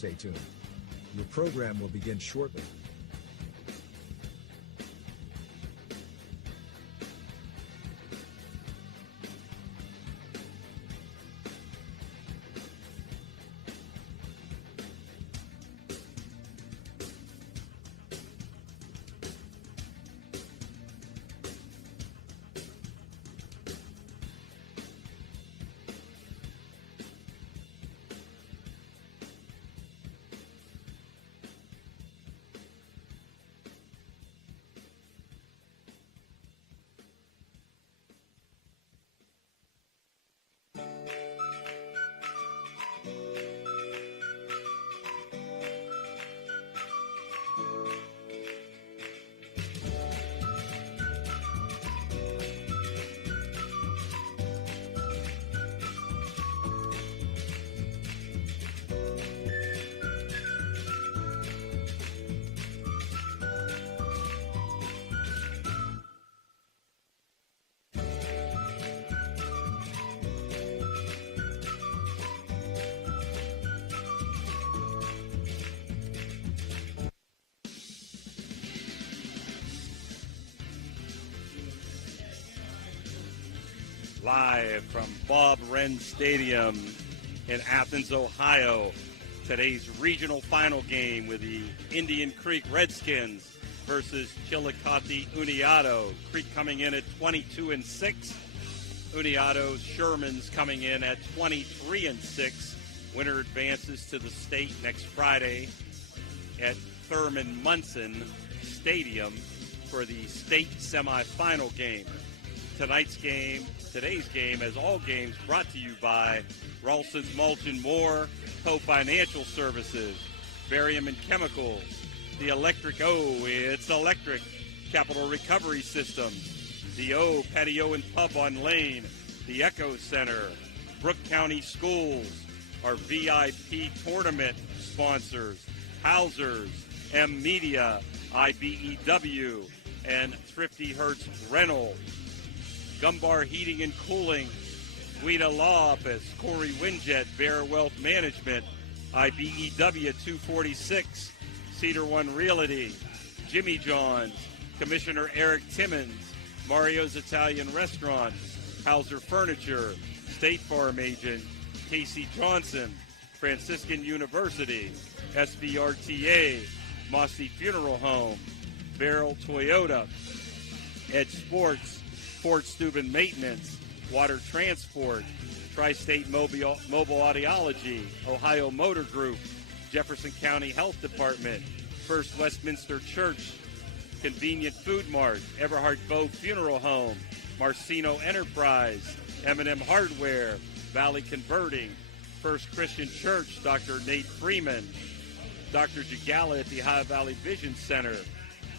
Stay tuned. Your program will begin shortly. Live from Bob Wren Stadium in Athens, Ohio. Today's regional final game with the Indian Creek Redskins versus Chillicothe Unioto. Creek coming in at 22-6. Unioto's Shermans coming in at 23-6. Winner advances to the state next Friday at Thurman Munson Stadium for the state semifinal game. Today's game, as all games, brought to you by Ralston's Mulch and More, Co Financial Services, Barium and Chemicals, the Electric it's electric, Capital Recovery Systems, the Patio and Pub on Lane, the Echo Center, Brooke County Schools, our VIP tournament sponsors, Housers, M Media, IBEW, and Thrifty Hertz Rental. Gumbar Heating and Cooling, Guida Law Office, Corey Winjet, Bear Wealth Management, IBEW 246, Cedar One Realty, Jimmy John's, Commissioner Eric Timmons, Mario's Italian Restaurant, Hauser Furniture, State Farm Agent, Casey Johnson, Franciscan University, SBRTA, Mossy Funeral Home, Barrel Toyota, Edge Sports, Fort Steuben Maintenance, Water Transport, Tri-State Mobile Audiology, Ohio Motor Group, Jefferson County Health Department, First Westminster Church, Convenient Food Mart, Everhart Bow Funeral Home, Marcino Enterprise, M&M Hardware, Valley Converting, First Christian Church, Dr. Nate Freeman, Dr. Jagala at the Ohio Valley Vision Center,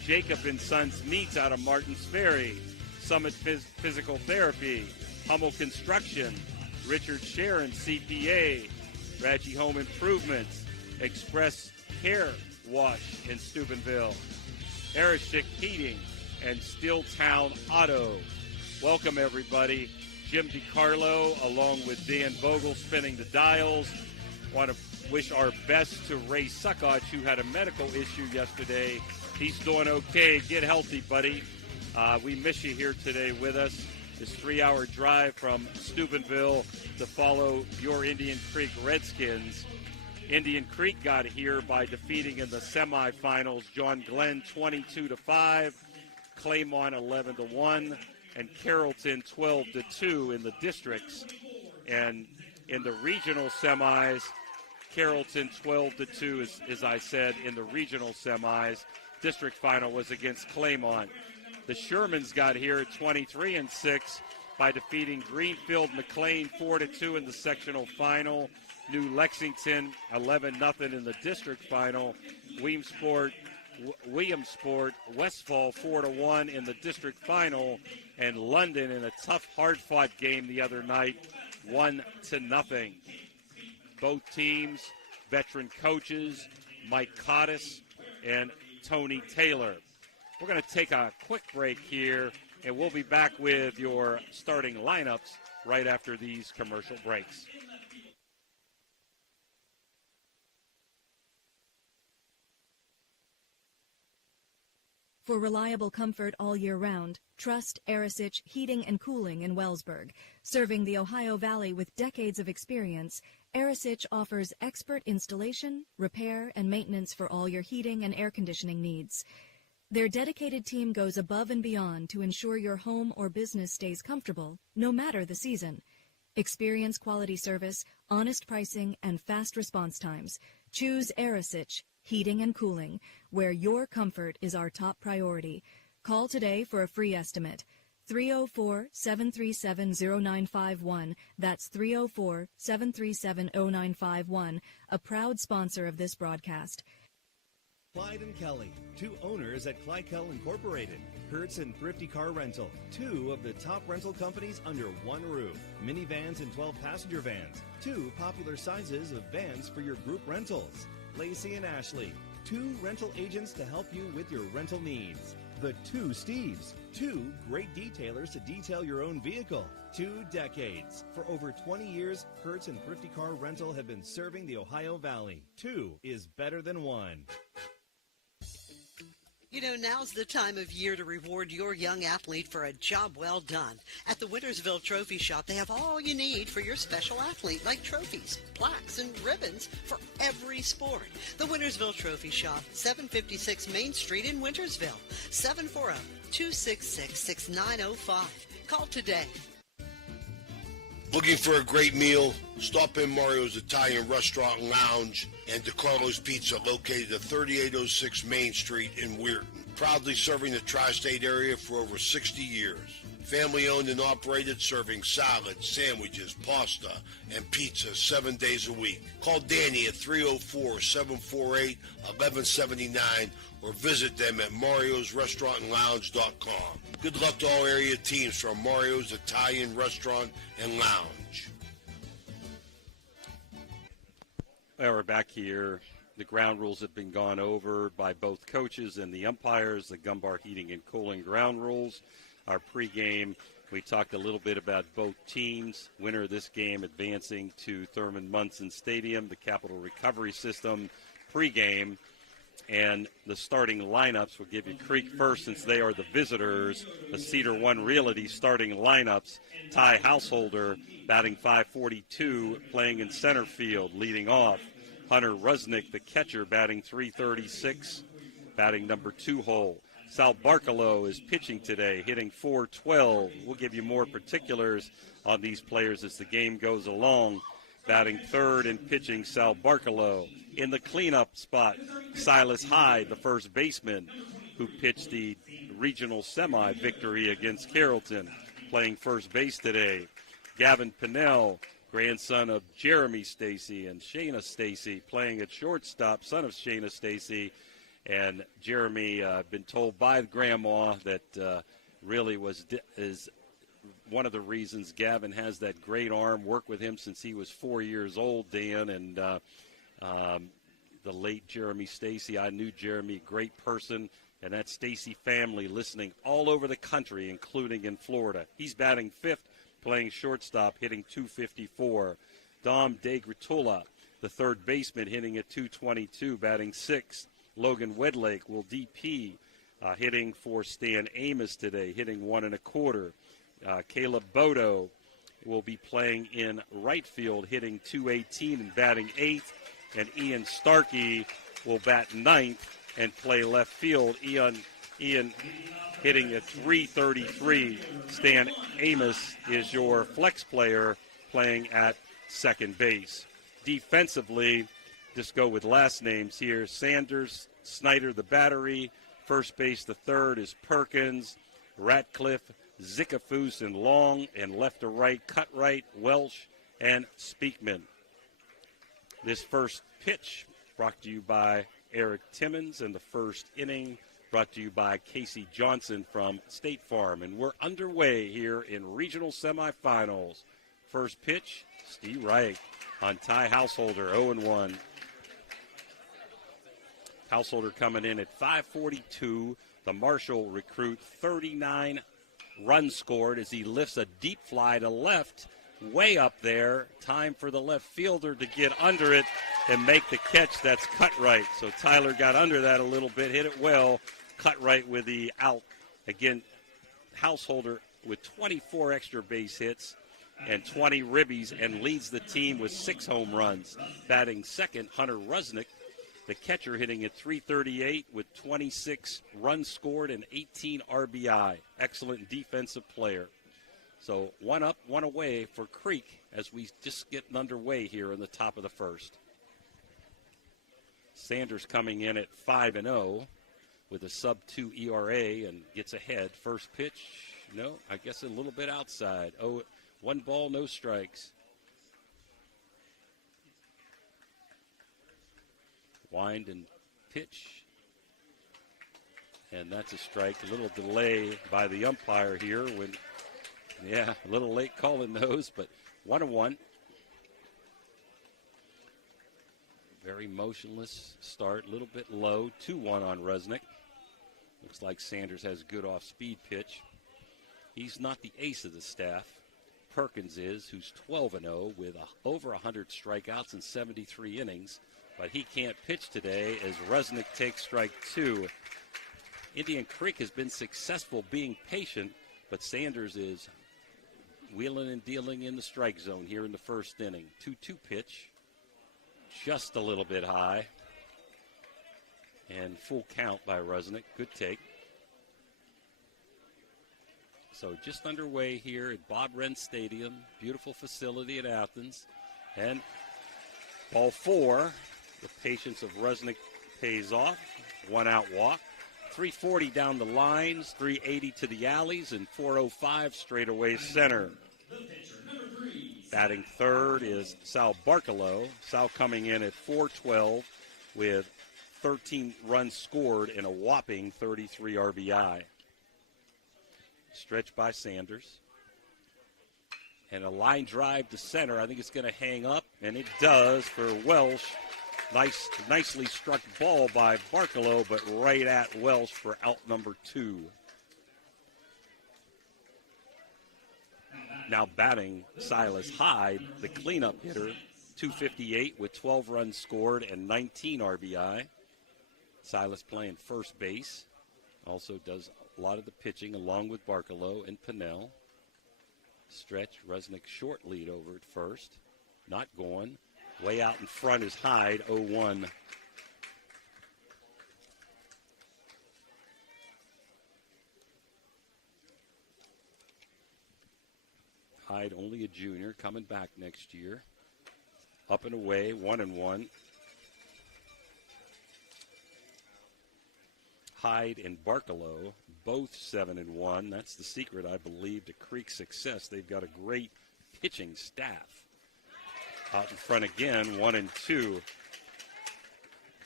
Jacob and Sons Meats out of Martins Ferry, Summit Physical Therapy, Hummel Construction, Richard Sharon CPA, Radji Home Improvements, Express Care Wash in Steubenville, Arishik Heating, and Steeltown Auto. Welcome, everybody. Jim DiCarlo, along with Dan Vogel, spinning the dials. Want to wish our best to Ray Suckoch, who had a medical issue yesterday. He's doing okay. Get healthy, buddy. We miss you here today with us. This 3-hour drive from Steubenville to follow your Indian Creek Redskins. Indian Creek got here by defeating in the semifinals John Glenn 22-5, Claymont 11-1, and Carrollton 12-2 in the districts. And in the regional semis, Carrollton 12-2, as I said, in the regional semis. District final was against Claymont. The Shermans got here at 23-6 by defeating Greenfield McLean 4-2 in the sectional final. New Lexington 11-0 in the district final. Williamsport Westfall 4-1 in the district final. And London in a tough, hard-fought game the other night, 1-0. Both teams, veteran coaches, Mike Cottis and Tony Taylor. We're going to take a quick break here, and we'll be back with your starting lineups right after these commercial breaks. For reliable comfort all year round, trust Arisich Heating and Cooling in Wellsburg. Serving the Ohio Valley with decades of experience, Arisich offers expert installation, repair, and maintenance for all your heating and air conditioning needs. Their dedicated team goes above and beyond to ensure your home or business stays comfortable, no matter the season. Experience quality service, honest pricing, and fast response times. Choose Arisich Heating and Cooling, where your comfort is our top priority. Call today for a free estimate. 304-737-0951. That's 304-737-0951, a proud sponsor of this broadcast. Clyde and Kelly, two owners at Clykel Incorporated. Hertz and Thrifty Car Rental, two of the top rental companies under one roof. Minivans and 12-passenger vans, two popular sizes of vans for your group rentals. Lacey and Ashley, two rental agents to help you with your rental needs. The Two Steves, two great detailers to detail your own vehicle. 2 decades. For over 20 years, Hertz and Thrifty Car Rental have been serving the Ohio Valley. 2 is better than 1. You know, now's the time of year to reward your young athlete for a job well done. At the Wintersville Trophy Shop, they have all you need for your special athlete, like trophies, plaques, and ribbons for every sport. The Wintersville Trophy Shop, 756 Main Street in Wintersville, 740-266-6905. Call today. Looking for a great meal? Stop in Mario's Italian Restaurant and Lounge and DeCarlo's Pizza, located at 3806 Main Street in Weirton. Proudly serving the tri-state area for over 60 years. Family owned and operated, serving salads, sandwiches, pasta, and pizza 7 days a week. Call Danny at 304-748-1179 or visit them at mariosrestaurantandlounge.com. Good luck to all area teams from Mario's Italian Restaurant and Lounge. Well, we're back here. The ground rules have been gone over by both coaches and the umpires, the Gumbar Heating and Cooling ground rules. Our pregame, we talked a little bit about both teams. Winner of this game advancing to Thurman Munson Stadium, the Capital Recovery System pregame. And the starting lineups, will give you Creek first since they are the visitors. The Cedar One Realty starting lineups. Ty Householder batting .542, playing in center field, leading off. Hunter Rusnick, the catcher, batting .336, batting number 2 hole. Sal Barcalo is pitching today, hitting .412. We'll give you more particulars on these players as the game goes along. Batting third and pitching, Sal Barcalo. In the cleanup spot, Silas Hyde, the first baseman, who pitched the regional semi-victory against Carrollton, playing first base today. Gavin Pinnell, grandson of Jeremy Stacy and Shayna Stacy, playing at shortstop, son of Shayna Stacy. And Jeremy, been told by grandma that really is one of the reasons Gavin has that great arm. Worked with him since he was 4 years old, Dan, and the late Jeremy Stacy. I knew Jeremy, great person, and that Stacy family listening all over the country, including in Florida. He's batting fifth, playing shortstop, hitting .254. Dom DeGratula, the third baseman, hitting at .222, batting sixth. Logan Wedlake will DP, hitting for Stan Amos today, hitting 1 1/4. Caleb Bodo will be playing in right field, hitting .218 and batting 8th. And Ian Starkey will bat 9th and play left field. Ian hitting at .333. Stan Amos is your flex player, playing at second base. Defensively, just go with last names here. Sanders, Snyder, the battery. First base, the third is Perkins, Ratcliffe, Zickafus, and Long. And left to right, Cutright, Welsh, and Speakman. This first pitch brought to you by Eric Timmons, and the first inning brought to you by Casey Johnson from State Farm. And we're underway here in regional semifinals. First pitch, Steve Reich on Ty Householder, 0-1. Householder coming in at .542. The Marshall recruit, 39 runs scored as he lifts a deep fly to left, way up there. Time for the left fielder to get under it and make the catch. That's Cutright. So Tyler got under that a little bit, hit it well. cut right with the out. Again, Householder with 24 extra base hits and 20 ribbies and leads the team with 6 home runs. Batting second, Hunter Rusnick, the catcher, hitting at .338 with 26 runs scored and 18 RBI. Excellent defensive player. So 1 up, 1 away for Creek as we just get underway here in the top of the first. Sanders coming in at 5-0 with a sub-2 ERA and gets ahead. First pitch, no, I guess a little bit outside. 1 ball, no strikes. Wind and pitch. And that's a strike. A little delay by the umpire here. A little late calling those, but 1-1. Very motionless start, a little bit low. 2-1 on Rusnick. Looks like Sanders has a good off-speed pitch. He's not the ace of the staff. Perkins is, who's 12-0 with over 100 strikeouts in 73 innings. But he can't pitch today as Rusnick takes strike 2. Indian Creek has been successful being patient, but Sanders is wheeling and dealing in the strike zone here in the first inning. 2-2 pitch, just a little bit high. And full count by Rusnick. Good take. So just underway here at Bob Wren Stadium. Beautiful facility at Athens. And ball 4. The patience of Rusnick pays off. 1 out walk. 340 down the lines, 380 to the alleys, and 405 straightaway center. Batting third is Sal Barcalow. Sal coming in at 412 with 13 runs scored and a whopping 33 RBI. Stretch by Sanders. And a line drive to center. I think it's going to hang up, and it does for Welsh. Nicely struck ball by Barcalow, but right at Welsh for out number 2. Now batting Silas Hyde, the cleanup hitter, 258 with 12 runs scored and 19 RBI. Silas playing first base. Also does a lot of the pitching along with Barcalow and Pinnell. Stretch, Rusnick short lead over at first. Not going. Way out in front is Hyde, 0-1. Hyde, only a junior, coming back next year. Up and away, 1-1. Hyde and Barcalow, both 7-1. That's the secret, I believe, to Creek's success. They've got a great pitching staff. Out in front again, 1-2.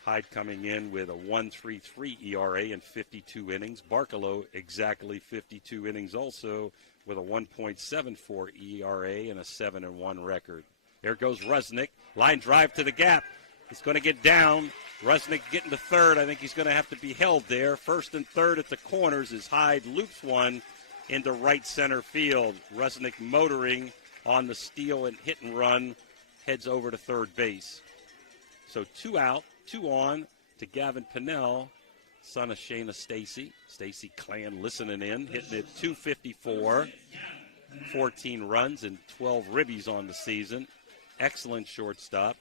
Hyde coming in with a 1.33 ERA in 52 innings. Barcalow exactly 52 innings also with a 1.74 ERA and a 7-1 record. There goes Rusnick. Line drive to the gap. It's going to get down. Rusnick getting to third. I think he's going to have to be held there. First and third at the corners as Hyde loops one into right center field. Rusnick motoring on the steal and hit and run. Heads over to third base. So 2 out, 2 on to Gavin Pinnell, son of Shayna Stacy. Stacy Clan listening in, hitting at 254. 14 runs and 12 ribbies on the season. Excellent shortstop.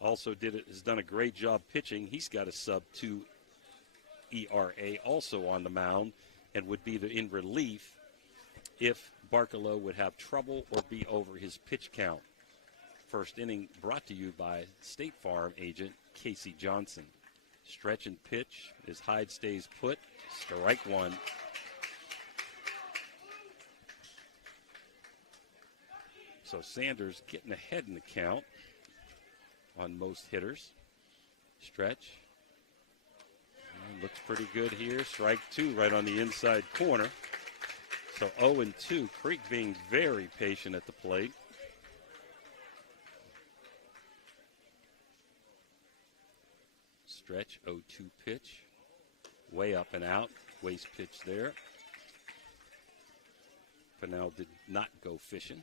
Also has done a great job pitching. He's got a sub-2 ERA also on the mound and would be in relief if Barcalow would have trouble or be over his pitch count. First inning brought to you by State Farm agent Casey Johnson. Stretch and pitch as Hyde stays put. Strike 1. So Sanders getting ahead in the count on most hitters. Stretch. Looks pretty good here. Strike 2 right on the inside corner. So 0-2. Creek being very patient at the plate. Stretch, 0-2 pitch. Way up and out. Waste pitch there. Pinnell did not go fishing.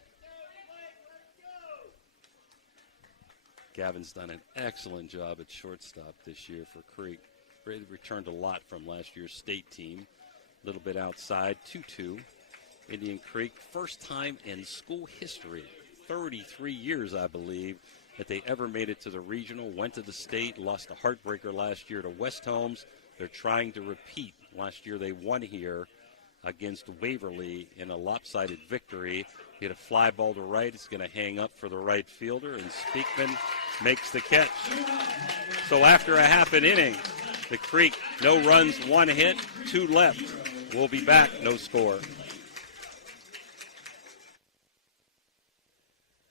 Gavin's done an excellent job at shortstop this year for Creek. really returned a lot from last year's state team. A little bit outside, 2-2. Indian Creek, first time in school history, 33 years, I believe, that they ever made it to the regional, went to the state, lost a heartbreaker last year to West Holmes. They're trying to repeat. Last year they won here against Waverly in a lopsided victory. Hit a fly ball to right. It's going to hang up for the right fielder, and Speakman makes the catch. So after a half an inning, the Creek, no runs, 1 hit, 2 left. We'll be back, no score.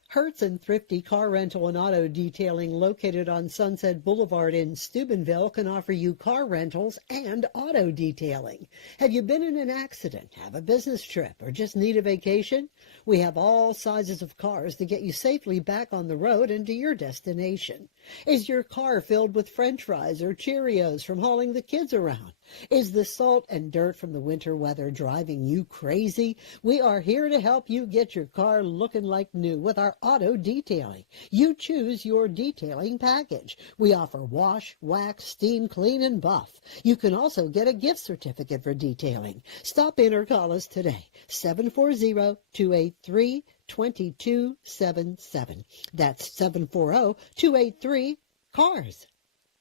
Hertz and Thrifty Car Rental and Auto Detailing, located on Sunset Boulevard in Steubenville, can offer you car rentals and auto detailing. Have you been in an accident, have a business trip, or just need a vacation? We have all sizes of cars to get you safely back on the road and to your destination. Is your car filled with French fries or Cheerios from hauling the kids around? Is the salt and dirt from the winter weather driving you crazy? We are here to help you get your car looking like new with our auto detailing. You choose your detailing package. We offer wash, wax, steam, clean, and buff. You can also get a gift certificate for detailing. Stop in or call us today, 740-283-2277. That's 740-283-CARS.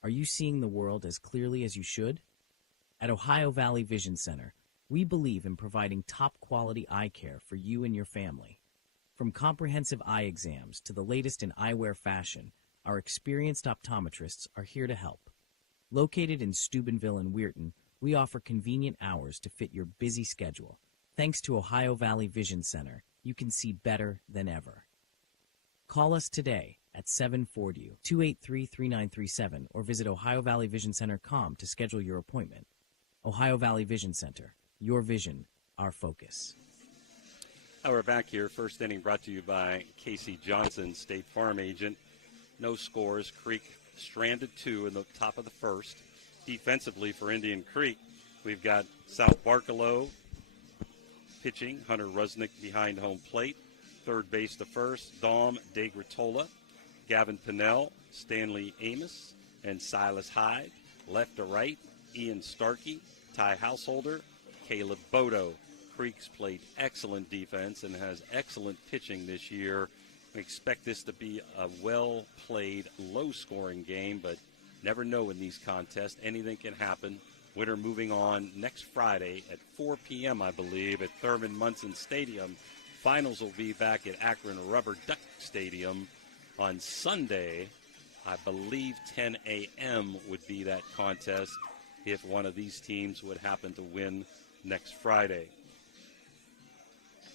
Are you seeing the world as clearly as you should? At Ohio Valley Vision Center, we believe in providing top-quality eye care for you and your family. From comprehensive eye exams to the latest in eyewear fashion, our experienced optometrists are here to help. Located in Steubenville and Weirton, we offer convenient hours to fit your busy schedule. Thanks to Ohio Valley Vision Center, you can see better than ever. Call us today at 740-283-3937 or visit OhioValleyVisionCenter.com to schedule your appointment. Ohio Valley Vision Center, your vision, our focus. We're back here. First inning brought to you by Casey Johnson, State Farm agent. No scores. Creek stranded 2 in the top of the first. Defensively for Indian Creek, we've got South Barcalow pitching, Hunter Rusnick behind home plate. Third base to first, Dom DeGratola, Gavin Pinnell, Stanley Amos, and Silas Hyde. Left to right, Ian Starkey, Ty Householder, Caleb Bodo. Creek's played excellent defense and has excellent pitching this year. We expect this to be a well-played, low-scoring game, but never know in these contests. Anything can happen. Winter moving on next Friday at 4 p.m., I believe, at Thurman Munson Stadium. Finals will be back at Akron Rubber Duck Stadium on Sunday. I believe 10 a.m. would be that contest if one of these teams would happen to win next Friday.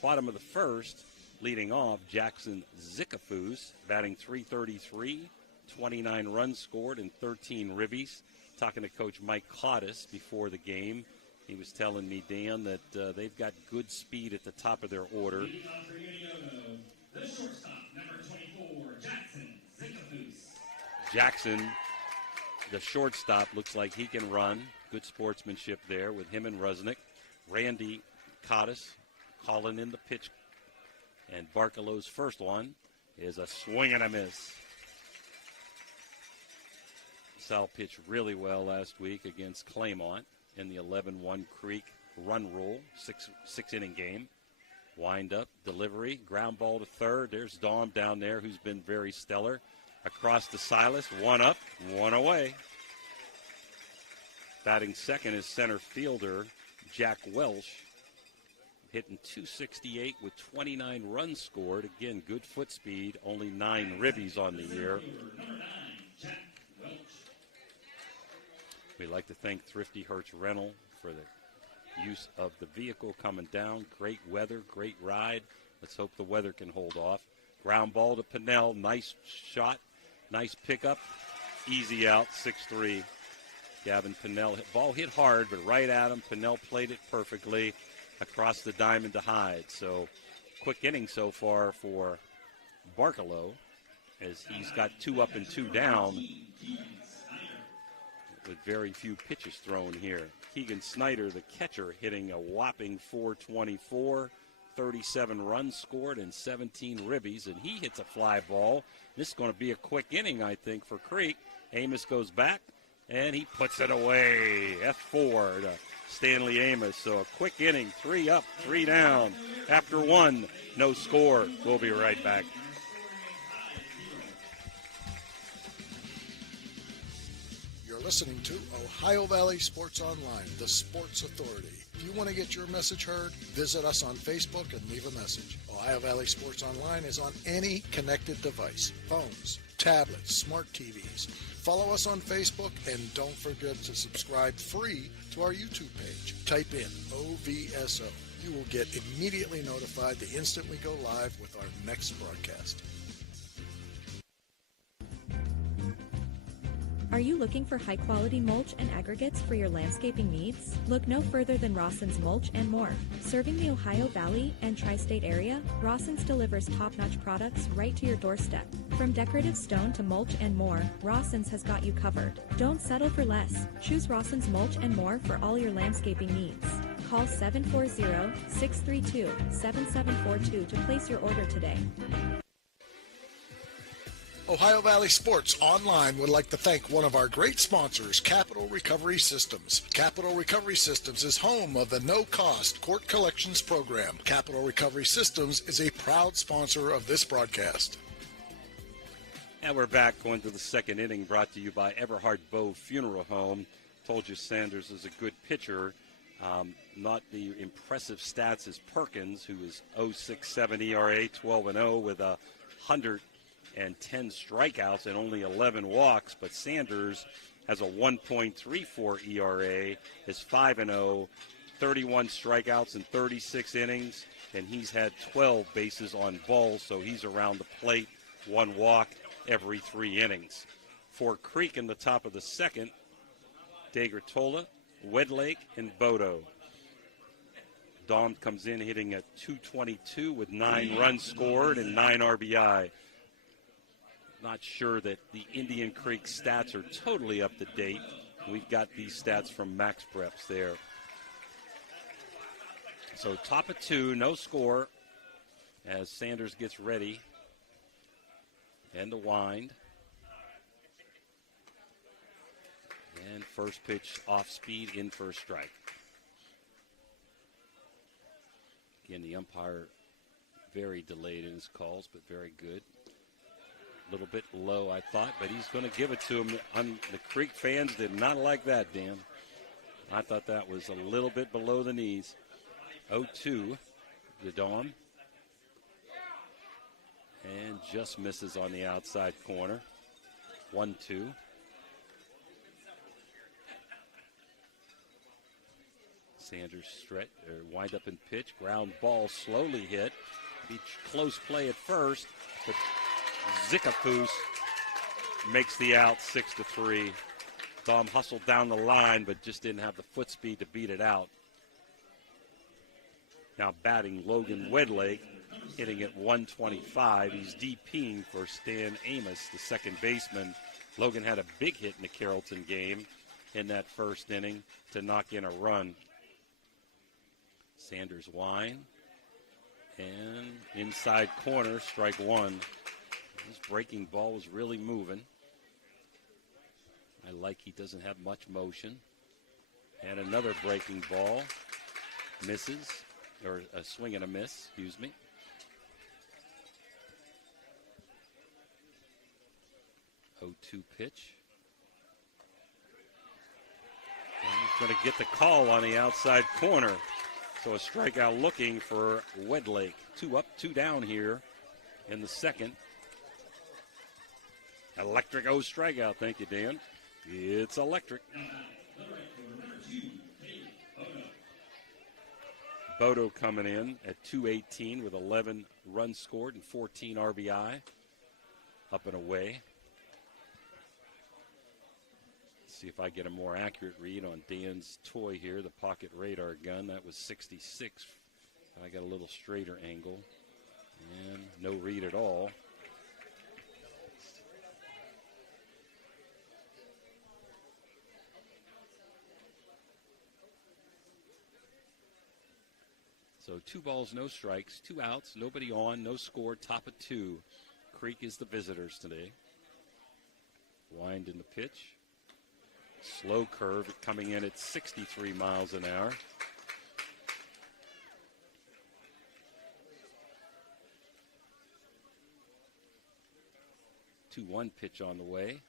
Bottom of the first, leading off, Jackson Zickafoos, batting .333, 29 runs scored and 13 ribbies. Talking to Coach Mike Cottis before the game, he was telling me, Dan, that they've got good speed at the top of their order. The shortstop, number 24, Jackson Zickafoos. Jackson, the shortstop, looks like he can run. Good sportsmanship there with him and Rusnick. Randy Cottis calling in the pitch. And Barcalow's first one is a swing and a miss. Sal pitched really well last week against Claymont in the 11-1 Creek run rule, six-inning game. Wind up, delivery, ground ball to third. There's Dawn down there, who's been very stellar. Across to Silas, one up, one away. Batting second is center fielder Jack Welsh, hitting .268 with 29 runs scored. Again, good foot speed, only 9 ribbies on the year. We'd like to thank Thrifty Hertz Rental for the use of the vehicle coming down. Great weather, great ride. Let's hope the weather can hold off. Ground ball to Pinnell. Nice shot, nice pickup. Easy out, 6-3. Gavin Pinnell. Ball hit hard, but right at him. Pinnell played it perfectly across the diamond to Hyde. So quick inning so far for Barcalow, as he's got 2 up and 2 down with very few pitches thrown here. Keegan Snyder, the catcher, hitting a whopping .424, 37 runs scored and 17 ribbies, and he hits a fly ball. This is going to be a quick inning, I think, for Creek. Amos goes back, and he puts it away. F4 to Stanley Amos. So a quick inning, 3 up, 3 down. After 1, no score. We'll be right back. You're listening to Ohio Valley Sports Online, the sports authority. If you want to get your message heard, visit us on Facebook and leave a message. Ohio Valley Sports Online is on any connected device, phones, tablets, smart TVs. Follow us on Facebook and don't forget to subscribe free to our YouTube page. Type in OVSO. You will get immediately notified the instant we go live with our next broadcast. Are you looking for high-quality mulch and aggregates for your landscaping needs? Look no further than Rawson's Mulch and More. Serving the Ohio Valley and tri-state area, Rawson's delivers top-notch products right to your doorstep. From decorative stone to mulch and more, Rawson's has got you covered. Don't settle for less. Choose Rawson's Mulch and More for all your landscaping needs. Call 740-632-7742 to place your order today. Ohio Valley Sports Online would like to thank one of our great sponsors, Capital Recovery Systems. Capital Recovery Systems is home of the no-cost court collections program. Capital Recovery Systems is a proud sponsor of this broadcast. And we're back going to the second inning, brought to you by Everhard Bow Funeral Home. Told you Sanders is a good pitcher. Not the impressive stats as Perkins, who is 0.67 ERA, 12-0 with 110 strikeouts and only 11 walks. But Sanders has a 1.34 ERA, is 5-0, 31 strikeouts in 36 innings, and he's had 12 bases on balls, so he's around the plate, 1 walk every 3 innings. For Creek in the top of the second, Dagertola, Wedlake, and Bodo. Dom comes in hitting at .222 with 9 runs scored and 9 RBI. Not sure that the Indian Creek stats are totally up to date. We've got these stats from Max Preps there. So top of 2, no score as Sanders gets ready. And the wind. And first pitch off speed in for a strike. Again, the umpire very delayed in his calls, but very good. A little bit low, I thought, but he's going to give it to him. The Creek fans did not like that, Dan. I thought that was a little bit below the knees. 0-2, the Dom. And just misses on the outside corner. 1-2. Sanders wind up and pitch. Ground ball slowly hit. Be close play at first, but Zickafoos makes the out 6-3. Dom hustled down the line, but just didn't have the foot speed to beat it out. Now batting Logan Wedlake, hitting at 125. He's DPing for Stan Amos, the second baseman. Logan had a big hit in the Carrollton game in that first inning to knock in a run. Sanders wind, and inside corner, strike 1. His breaking ball was really moving. I like he doesn't have much motion. And another breaking ball. Misses, or a swing and a miss, excuse me. Oh, 2 pitch. And he's going to get the call on the outside corner. So a strikeout looking for Wedlake. 2 up, 2 down here in the second. Electric O strikeout. Thank you, Dan. It's electric. Bodo coming in at .218 with 11 runs scored and 14 RBI. Up and away. See if I get a more accurate read on Dan's toy here, the pocket radar gun. That was 66. I got a little straighter angle. And no read at all. So 2 balls, no strikes, 2 outs, nobody on, no score, top of 2. Creek is the visitors today. Wind in the pitch. Slow curve coming in at 63 miles an hour. Two 1 pitch on the way.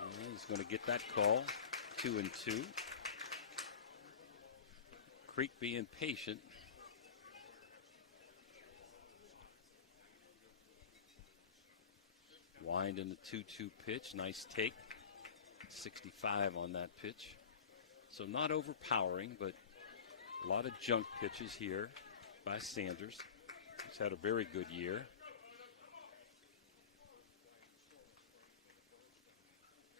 And he's going to get that call. 2-2. Creek being patient. Wind in the 2-2 pitch. Nice take. 65 on that pitch. So not overpowering, but a lot of junk pitches here by Sanders. He's had a very good year.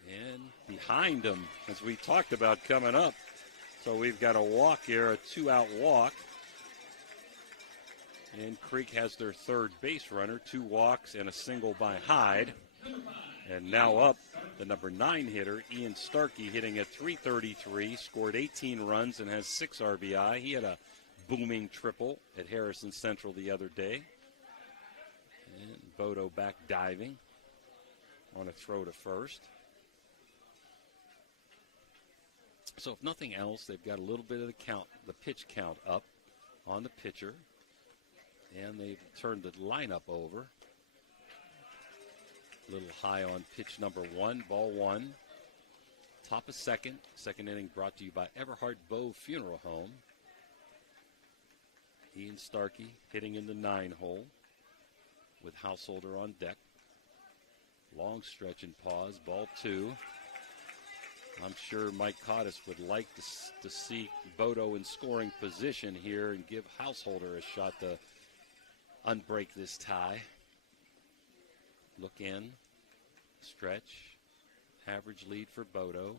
And behind him, as we talked about coming up, so we've got a walk here, a 2-out walk. And Creek has their third base runner, 2 walks and a single by Hyde. And now up, the number 9 hitter, Ian Starkey, hitting at .333, scored 18 runs and has 6 RBI. He had a booming triple at Harrison Central the other day. And Bodo back diving on a throw to first. So if nothing else, they've got a little bit of the pitch count up on the pitcher. And they've turned the lineup over. A little high on pitch number 1, ball 1. Top of second. Second inning brought to you by Everhart Bow Funeral Home. Ian Starkey hitting in the 9-hole with Householder on deck. Long stretch and pause, ball 2. I'm sure Mike Cottis would like to see Bodo in scoring position here and give Householder a shot to unbreak this tie. Look in, stretch, average lead for Bodo.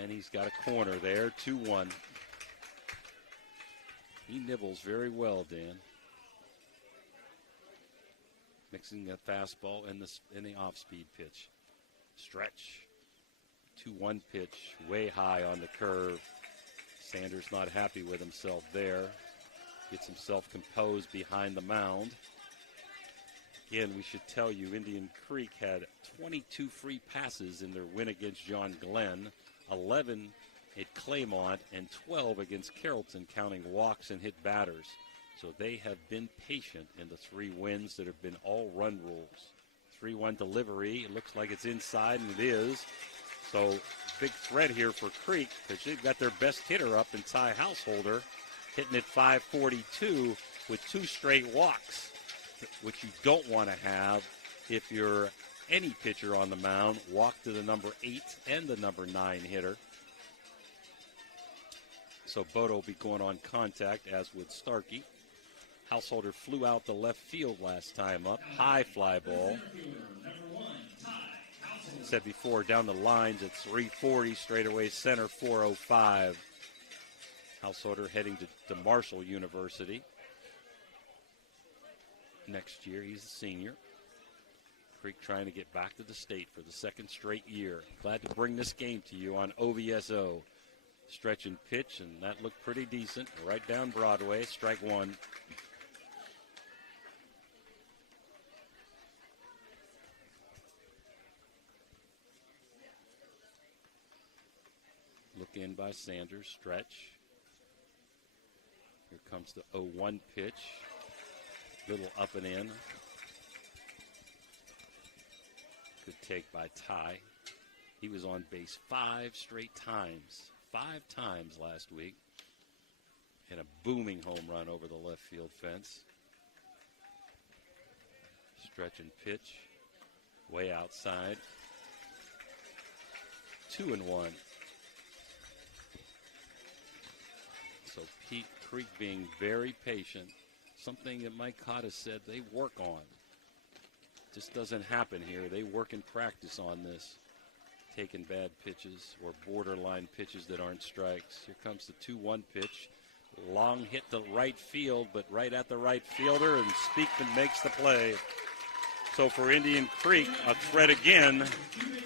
And he's got a corner there, 2-1. He nibbles very well, Dan. Mixing the fastball and the off-speed pitch. Stretch. 2-1 pitch, way high on the curve. Sanders not happy with himself there. Gets himself composed behind the mound. Again, we should tell you, Indian Creek had 22 free passes in their win against John Glenn, 11 at Claymont, and 12 against Carrollton, counting walks and hit batters. So they have been patient in the 3 wins that have been all run rules. 3-1 delivery. It looks like it's inside, and it is. So big threat here for Creek because they've got their best hitter up in Ty Householder, hitting at .542 with 2 straight walks, which you don't want to have if you're any pitcher on the mound. Walk to the number 8 and the number 9 hitter. So Bodo will be going on contact, as with Starkey. Householder flew out the left field last time up. High fly ball. Said before, down the lines at 340, straightaway center 405. Householder heading to Marshall University next year. He's a senior. Creek trying to get back to the state for the 2nd straight year. Glad to bring this game to you on OVSO. Stretch and pitch, and that looked pretty decent. Right down Broadway, strike 1. Look in by Sanders, stretch. Here comes the 0-1 pitch. Little up and in. Good take by Ty. He was on base 5 straight times. 5 times last week. And a booming home run over the left field fence. Stretch and pitch. Way outside. 2-1. So Pete Creek being very patient. Something that Mike Cottis said they work on. Just doesn't happen here. They work in practice on this. Taking bad pitches or borderline pitches that aren't strikes. Here comes the 2-1 pitch. Long hit to right field, but right at the right fielder, and Speakman makes the play. So for Indian Creek, a threat again,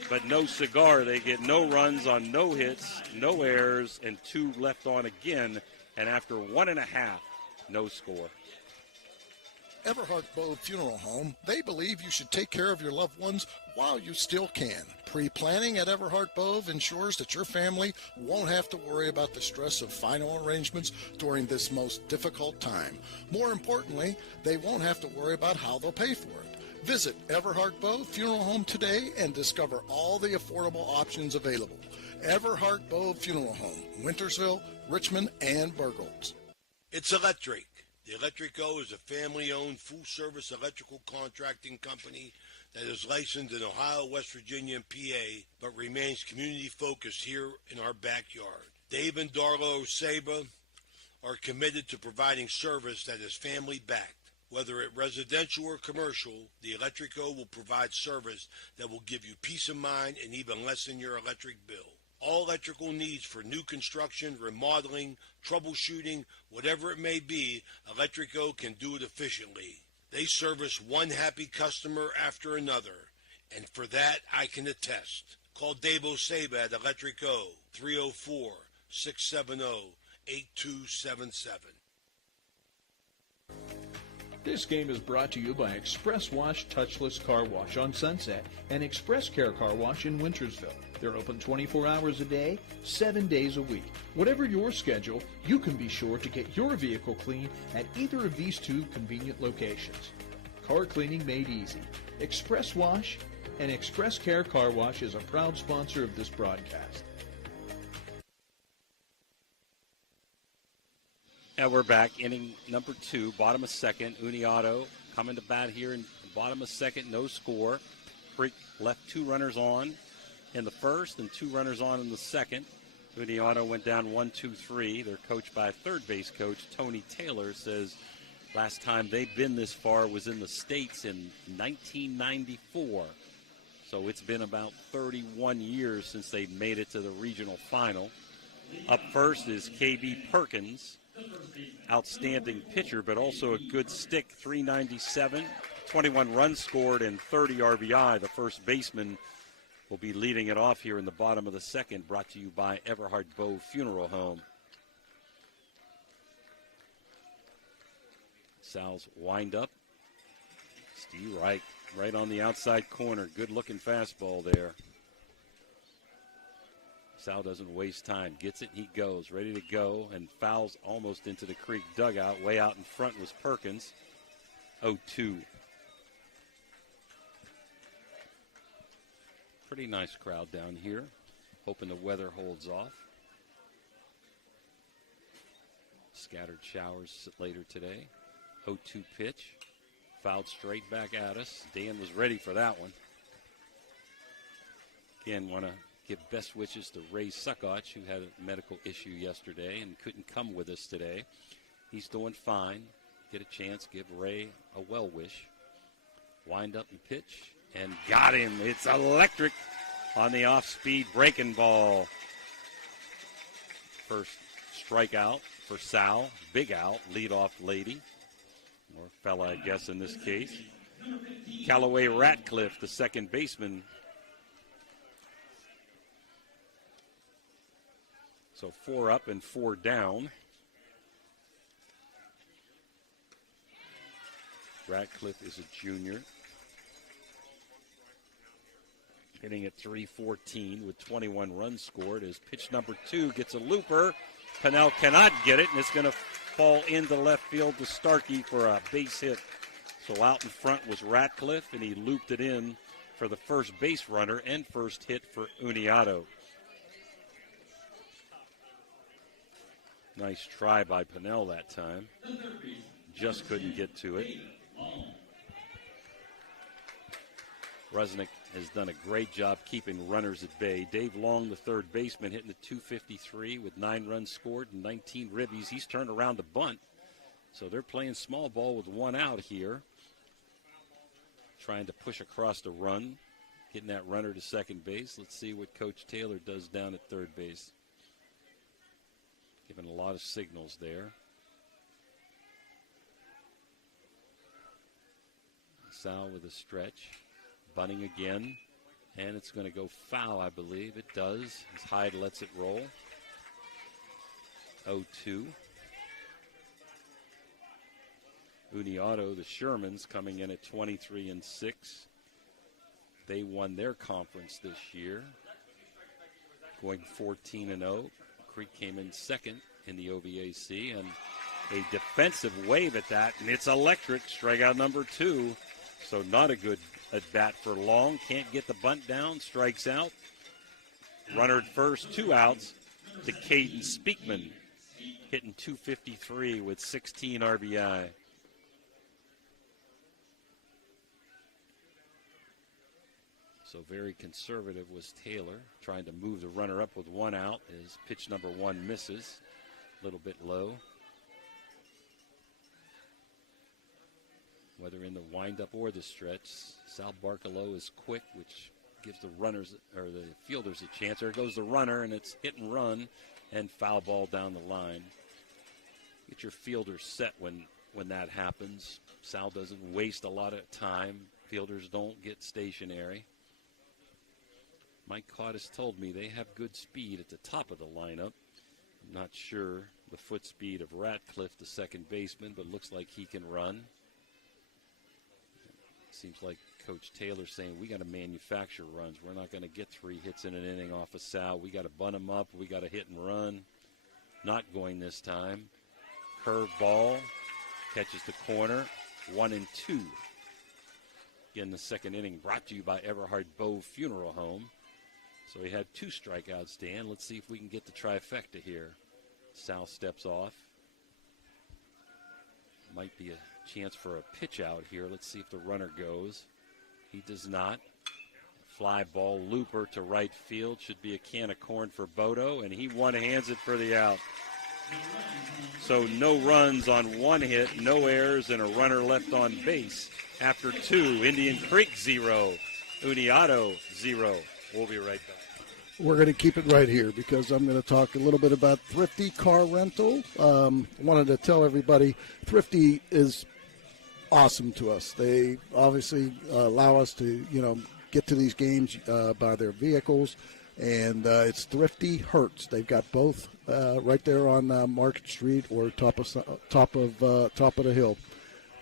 but no cigar. They get no runs on no hits, no errors, and 2 left on again. And after 1.5, no score. Everhart Bode Funeral Home, they believe you should take care of your loved ones while you still can. Pre-planning at Everhart Bove ensures that your family won't have to worry about the stress of final arrangements during this most difficult time. More importantly, they won't have to worry about how they'll pay for it. Visit Everhart Bove Funeral Home today and discover all the affordable options available. Everhart Bove Funeral Home, Wintersville, Richmond, and Burgos. It's electric. The Electric O is a family-owned, full-service electrical contracting company that is licensed in Ohio, West Virginia, and PA, but remains community-focused here in our backyard. Dave and Darla Saba are committed to providing service that is family-backed. Whether it residential or commercial, the Electric O will provide service that will give you peace of mind and even lessen your electric bill. All electrical needs for new construction, remodeling, troubleshooting, whatever it may be, Electric O can do it efficiently. They service one happy customer after another, and for that I can attest. Call Dave Osaba at Electric O, 304-670-8277. This game is brought to you by Express Wash Touchless Car Wash on Sunset and Express Care Car Wash in Wintersville. They're open 24 hours a day, 7 days a week. Whatever your schedule, you can be sure to get your vehicle clean at either of these two convenient locations. Car cleaning made easy. Express Wash and Express Care Car Wash is a proud sponsor of this broadcast. Now we're back, inning number 2, bottom of second. Unioto coming to bat here in bottom of second, no score. Creek left 2 runners on in the first and 2 runners on in the second. Unioto went down 1-2-3. They're coached by third base coach Tony Taylor. Says last time they've been this far was in the States in 1994. So it's been about 31 years since they made it to the regional final. Up first is KB Perkins. Outstanding pitcher, but also a good stick. 397, 21 runs scored, and 30 RBI. The first baseman will be leading it off here in the bottom of the second, brought to you by Everhart Bove Funeral Home. Sal's wind up. Steve Reich right on the outside corner. Good looking fastball there. Sal doesn't waste time. Gets it, he goes. Ready to go, and fouls almost into the Creek dugout. Way out in front was Perkins. 0-2. Pretty nice crowd down here. Hoping the weather holds off. Scattered showers later today. 0-2 pitch. Fouled straight back at us. Dan was ready for that one. Again, want to give best wishes to Ray Suckotch, who had a medical issue yesterday and couldn't come with us today. He's doing fine. Get a chance, give Ray a well wish. Wind up and pitch, and got him. It's electric on the off-speed breaking ball. First strikeout for Sal. Big out, leadoff lady. Or fella, I guess, in this case. Callaway Ratcliffe, the second baseman. So 4 up and 4 down. Ratcliffe is a junior. Hitting at .314 with 21 runs scored as pitch number 2 gets a looper. Pennell cannot get it, and it's going to fall into left field to Starkey for a base hit. So out in front was Ratcliffe, and he looped it in for the first base runner and first hit for Unioto. Nice try by Pennell that time. Just couldn't get to it. Rusnick has done a great job keeping runners at bay. Dave Long, the third baseman, hitting the .253 with 9 runs scored and 19 ribbies. He's turned around the bunt. So they're playing small ball with 1 out here. Trying to push across the run. Getting that runner to second base. Let's see what Coach Taylor does down at third base. Giving a lot of signals there. Sal with a stretch. Bunting again. And it's going to go foul, I believe. It does. As Hyde lets it roll. 0-2. Unioto, the Shermans, coming in at 23-6. They won their conference this year, going 14-0. Creek came in second in the OVAC, and a defensive wave at that, and it's electric. Strikeout number 2. So not a good at bat for Long. Can't get the bunt down. Strikes out. Runner at first, 2 outs to Caden Speakman, hitting .253 with 16 RBI. So very conservative was Taylor, trying to move the runner up with 1 out as pitch number 1 misses. A little bit low. Whether in the windup or the stretch, Sal Barcelo is quick, which gives the runners or the fielders a chance. There goes the runner, and it's hit and run and foul ball down the line. Get your fielders set when that happens. Sal doesn't waste a lot of time. Fielders don't get stationary. Mike Cottis told me they have good speed at the top of the lineup. I'm not sure the foot speed of Ratcliffe, the second baseman, but looks like he can run. Seems like Coach Taylor's saying we got to manufacture runs. We're not going to get 3 hits in an inning off of Sal. We got to bunt him up. We got to hit and run. Not going this time. Curve ball catches the corner. 1-2. Again, the second inning brought to you by Everhard Bow Funeral Home. So he had 2 strikeouts, Dan. Let's see if we can get the trifecta here. Sal steps off. Might be a chance for a pitch out here. Let's see if the runner goes. He does not. Fly ball looper to right field. Should be a can of corn for Bodo, and he one-hands it for the out. So no runs on 1 hit, no errors, and a runner left on base after 2. Indian Creek 0, Unioto 0. We'll be right back. We're going to keep it right here because I'm going to talk a little bit about Thrifty Car Rental. Wanted to tell everybody Thrifty is awesome to us. They obviously allow us to, get to these games by their vehicles, and it's Thrifty Hertz. They've got both right there on Market Street or top of the hill.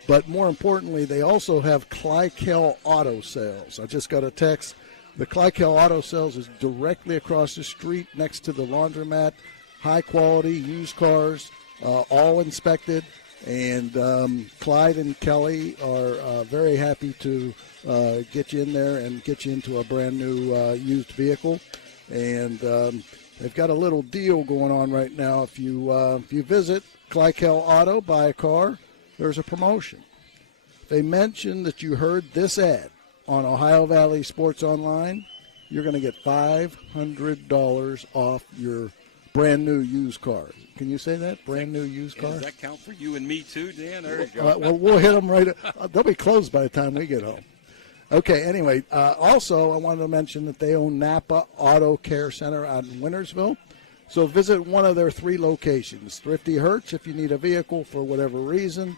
But more importantly, they also have Clykel Auto Sales. I just got a text. The Clykel Auto Sales is directly across the street next to the laundromat. High-quality used cars, all inspected. And Clyde and Kelly are very happy to get you in there and get you into a brand-new used vehicle. And they've got a little deal going on right now. If you visit Clykel Auto, buy a car, there's a promotion. They mentioned that you heard this ad on Ohio Valley Sports Online. You're going to get $500 off your brand new used car. Can you say that? Brand new used car? Does that count for you and me too, Dan? There you go. Well, we'll hit them right. They'll be closed by the time we get home. Okay, anyway, also I wanted to mention that they own Napa Auto Care Center out in Wintersville. So visit one of their 3 locations. Thrifty Hertz if you need a vehicle for whatever reason.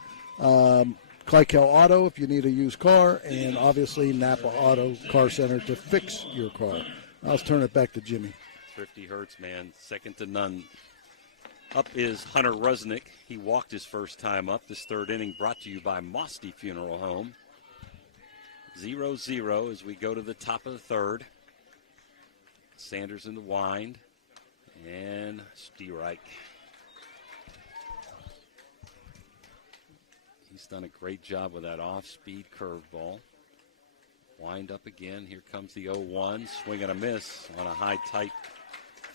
Clykel Auto if you need a used car, and obviously Napa Auto Car Center to fix your car. I'll turn it back to Jimmy. Thrifty Hertz, man, second to none. Up is Hunter Rusnick. He walked his first time up. This 3rd inning brought to you by Mosty Funeral Home. 0-0 as we go to the top of the 3rd. Sanders in the wind, and Stierreich. He's done a great job with that off-speed curveball. Wind up again. Here comes the 0-1. Swing and a miss on a high, tight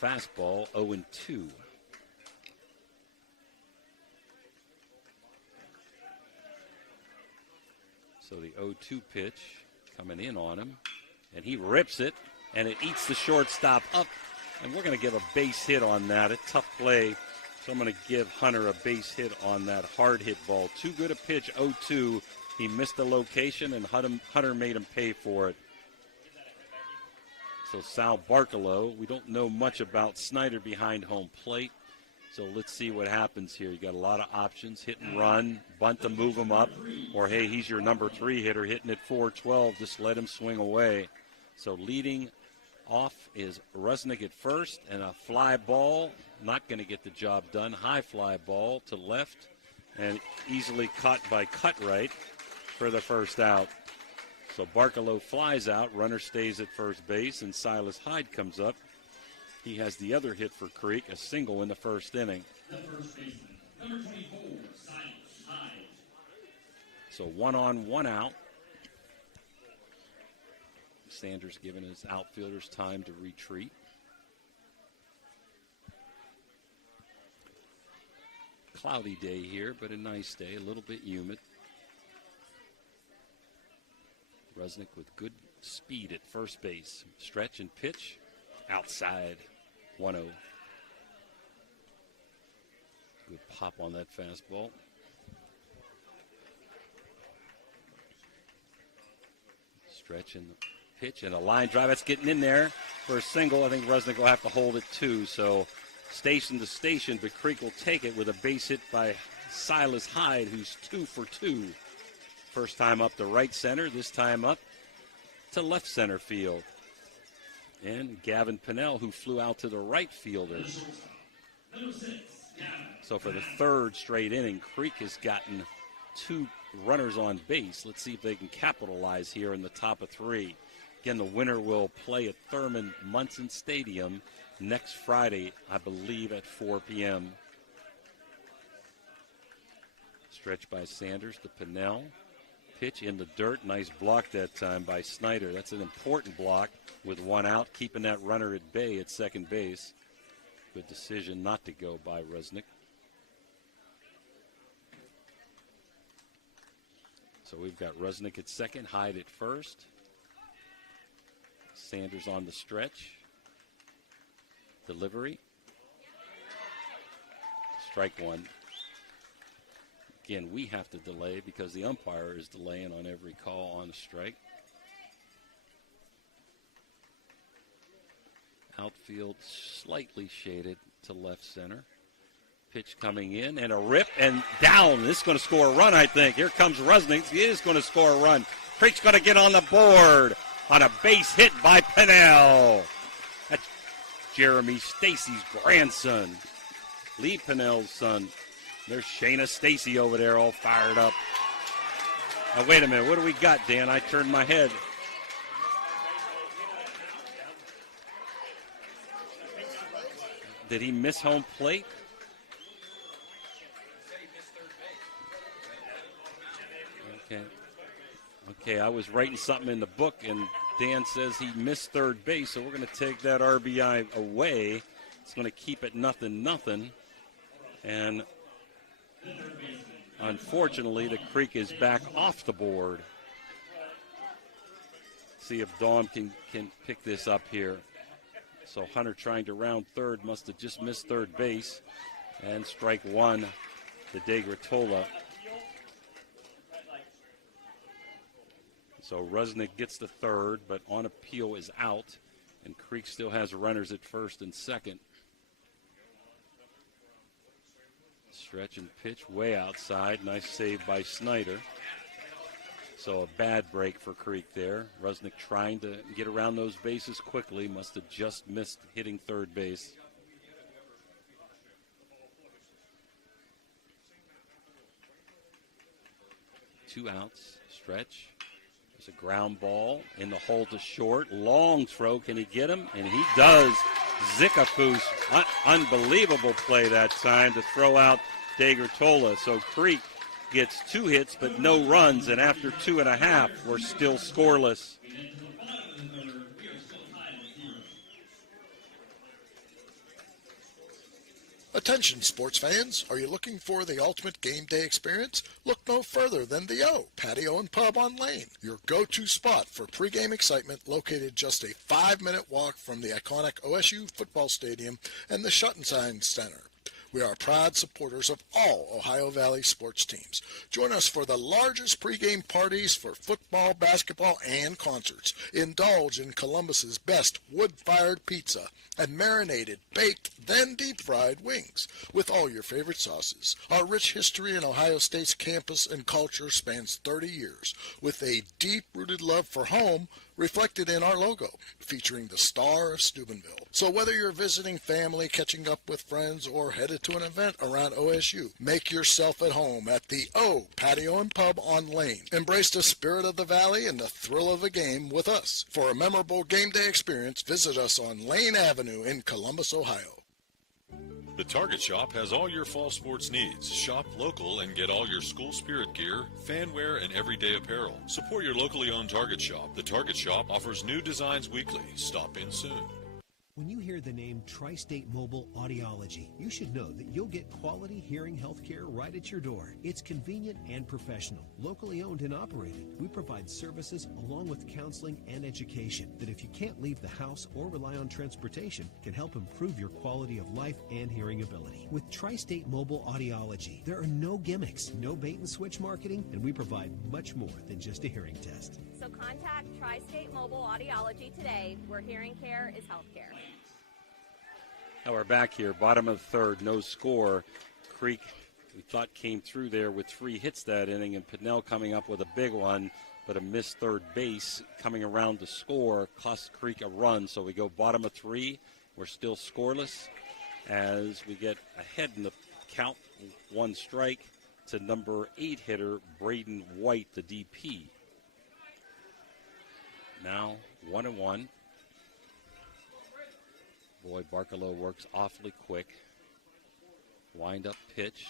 fastball. 0-2. So the 0-2 pitch coming in on him. And he rips it, and it eats the shortstop up. And we're going to give a base hit on that. A tough play. So I'm going to give Hunter a base hit on that hard hit ball. Too good a pitch, 0-2. He missed the location, and Hunter made him pay for it. So Sal Barcelo, we don't know much about Snyder behind home plate. So let's see what happens here. You got a lot of options. Hit and run, bunt to move him up. Or, hey, he's your number 3 hitter hitting at 412. Just let him swing away. So leading off is Rusnick at first, and a fly ball. Not going to get the job done. High fly ball to left, and easily caught by Cutright for the first out. So Barkalow flies out, runner stays at first base, and Silas Hyde comes up. He has the other hit for Creek, a single in the first inning. The first baseman, number 24, Silas Hyde. So 1 on, 1 out. Sanders giving his outfielders time to retreat. Cloudy day here, but a nice day, a little bit humid. Rusnick with good speed at first base. Stretch and pitch outside. 1-0. Good pop on that fastball. Stretch and the pitch and a line drive. That's getting in there for a single. I think Rusnick will have to hold it too. So station to station, but Creek will take it with a base hit by Silas Hyde, who's 2 for 2. First time up to right center, this time up to left center field. And Gavin Pinnell, who flew out to the right fielder. So for the third straight inning, Creek has gotten 2 runners on base. Let's see if they can capitalize here in the top of 3. Again, the winner will play at Thurman Munson Stadium next Friday, I believe, at 4 p.m. Stretch by Sanders to Pinnell. Pitch in the dirt. Nice block that time by Snyder. That's an important block with 1 out, keeping that runner at bay at second base. Good decision not to go by Rusnick. So we've got Rusnick at second, Hyde at first. Sanders on the stretch. Delivery. Strike 1. Again, we have to delay because the umpire is delaying on every call on a strike. Outfield slightly shaded to left center. Pitch coming in and a rip and down. This is going to score a run, I think. Here comes Rusnick. He is going to score a run. Creek's going to get on the board on a base hit by Pinnell. That's Jeremy Stacy's grandson. Lee Pinnell's son. There's Shayna Stacy over there all fired up. Now, wait a minute. What do we got, Dan? I turned my head. Did he miss home plate? Okay, I was writing something in the book, and Dan says he missed third base, so we're going to take that RBI away. It's going to keep it 0-0. And unfortunately, the Creek is back off the board. See if Dawn can pick this up here. So Hunter trying to round third, must have just missed third base. And strike 1 to De Gratola. So Rusnick gets the third, but on appeal is out. And Creek still has runners at first and second. Stretch and pitch way outside. Nice save by Snyder. So a bad break for Creek there. Rusnick trying to get around those bases quickly. Must have just missed hitting third base. Two outs. Stretch. There's a ground ball in the hole to short. Long throw. Can he get him? And he does. Zickafoos. Unbelievable play that time to throw out De Gratola. So Creek gets 2 hits but no runs, and after 2.5, we're still scoreless. Attention sports fans, are you looking for the ultimate game day experience? Look no further than the O Patio and Pub on Lane, your go-to spot for pregame excitement, located just a 5-minute walk from the iconic OSU football stadium and the Schottenstein Center. We are proud supporters of all Ohio Valley sports teams. Join us for the largest pregame parties for football, basketball, and concerts. Indulge in Columbus's best wood-fired pizza and marinated, baked, then deep-fried wings with all your favorite sauces. Our rich history in Ohio State's campus and culture spans 30 years. With a deep-rooted love for home, reflected in our logo, featuring the star of Steubenville. So whether you're visiting family, catching up with friends, or headed to an event around OSU, make yourself at home at the O Patio and Pub on Lane. Embrace the spirit of the Valley and the thrill of a game with us. For a memorable game day experience, visit us on Lane Avenue in Columbus, Ohio. The Target Shop has all your fall sports needs. Shop local and get all your school spirit gear, fan wear, and everyday apparel. Support your locally owned Target Shop. The Target Shop offers new designs weekly. Stop in soon. When you hear the name Tri-State Mobile Audiology, you should know that you'll get quality hearing health care right at your door. It's convenient and professional, locally owned and operated. We provide services along with counseling and education that, if you can't leave the house or rely on transportation, can help improve your quality of life and hearing ability. With Tri-State Mobile Audiology, there are no gimmicks, no bait-and-switch marketing, and we provide much more than just a hearing test. So contact Tri-State Mobile Audiology today, where hearing care is health care. Now we're back here, bottom of the third, no score. Creek, we thought, came through there with 3 hits that inning, and Pinnell coming up with a big one, but a missed third base coming around to score cost Creek a run. So we go bottom of 3. We're still scoreless as we get ahead in the count, 1 strike to number 8 hitter Braden White, the DP. Now 1-1. Boy, Barkalow works awfully quick. Wind up pitch,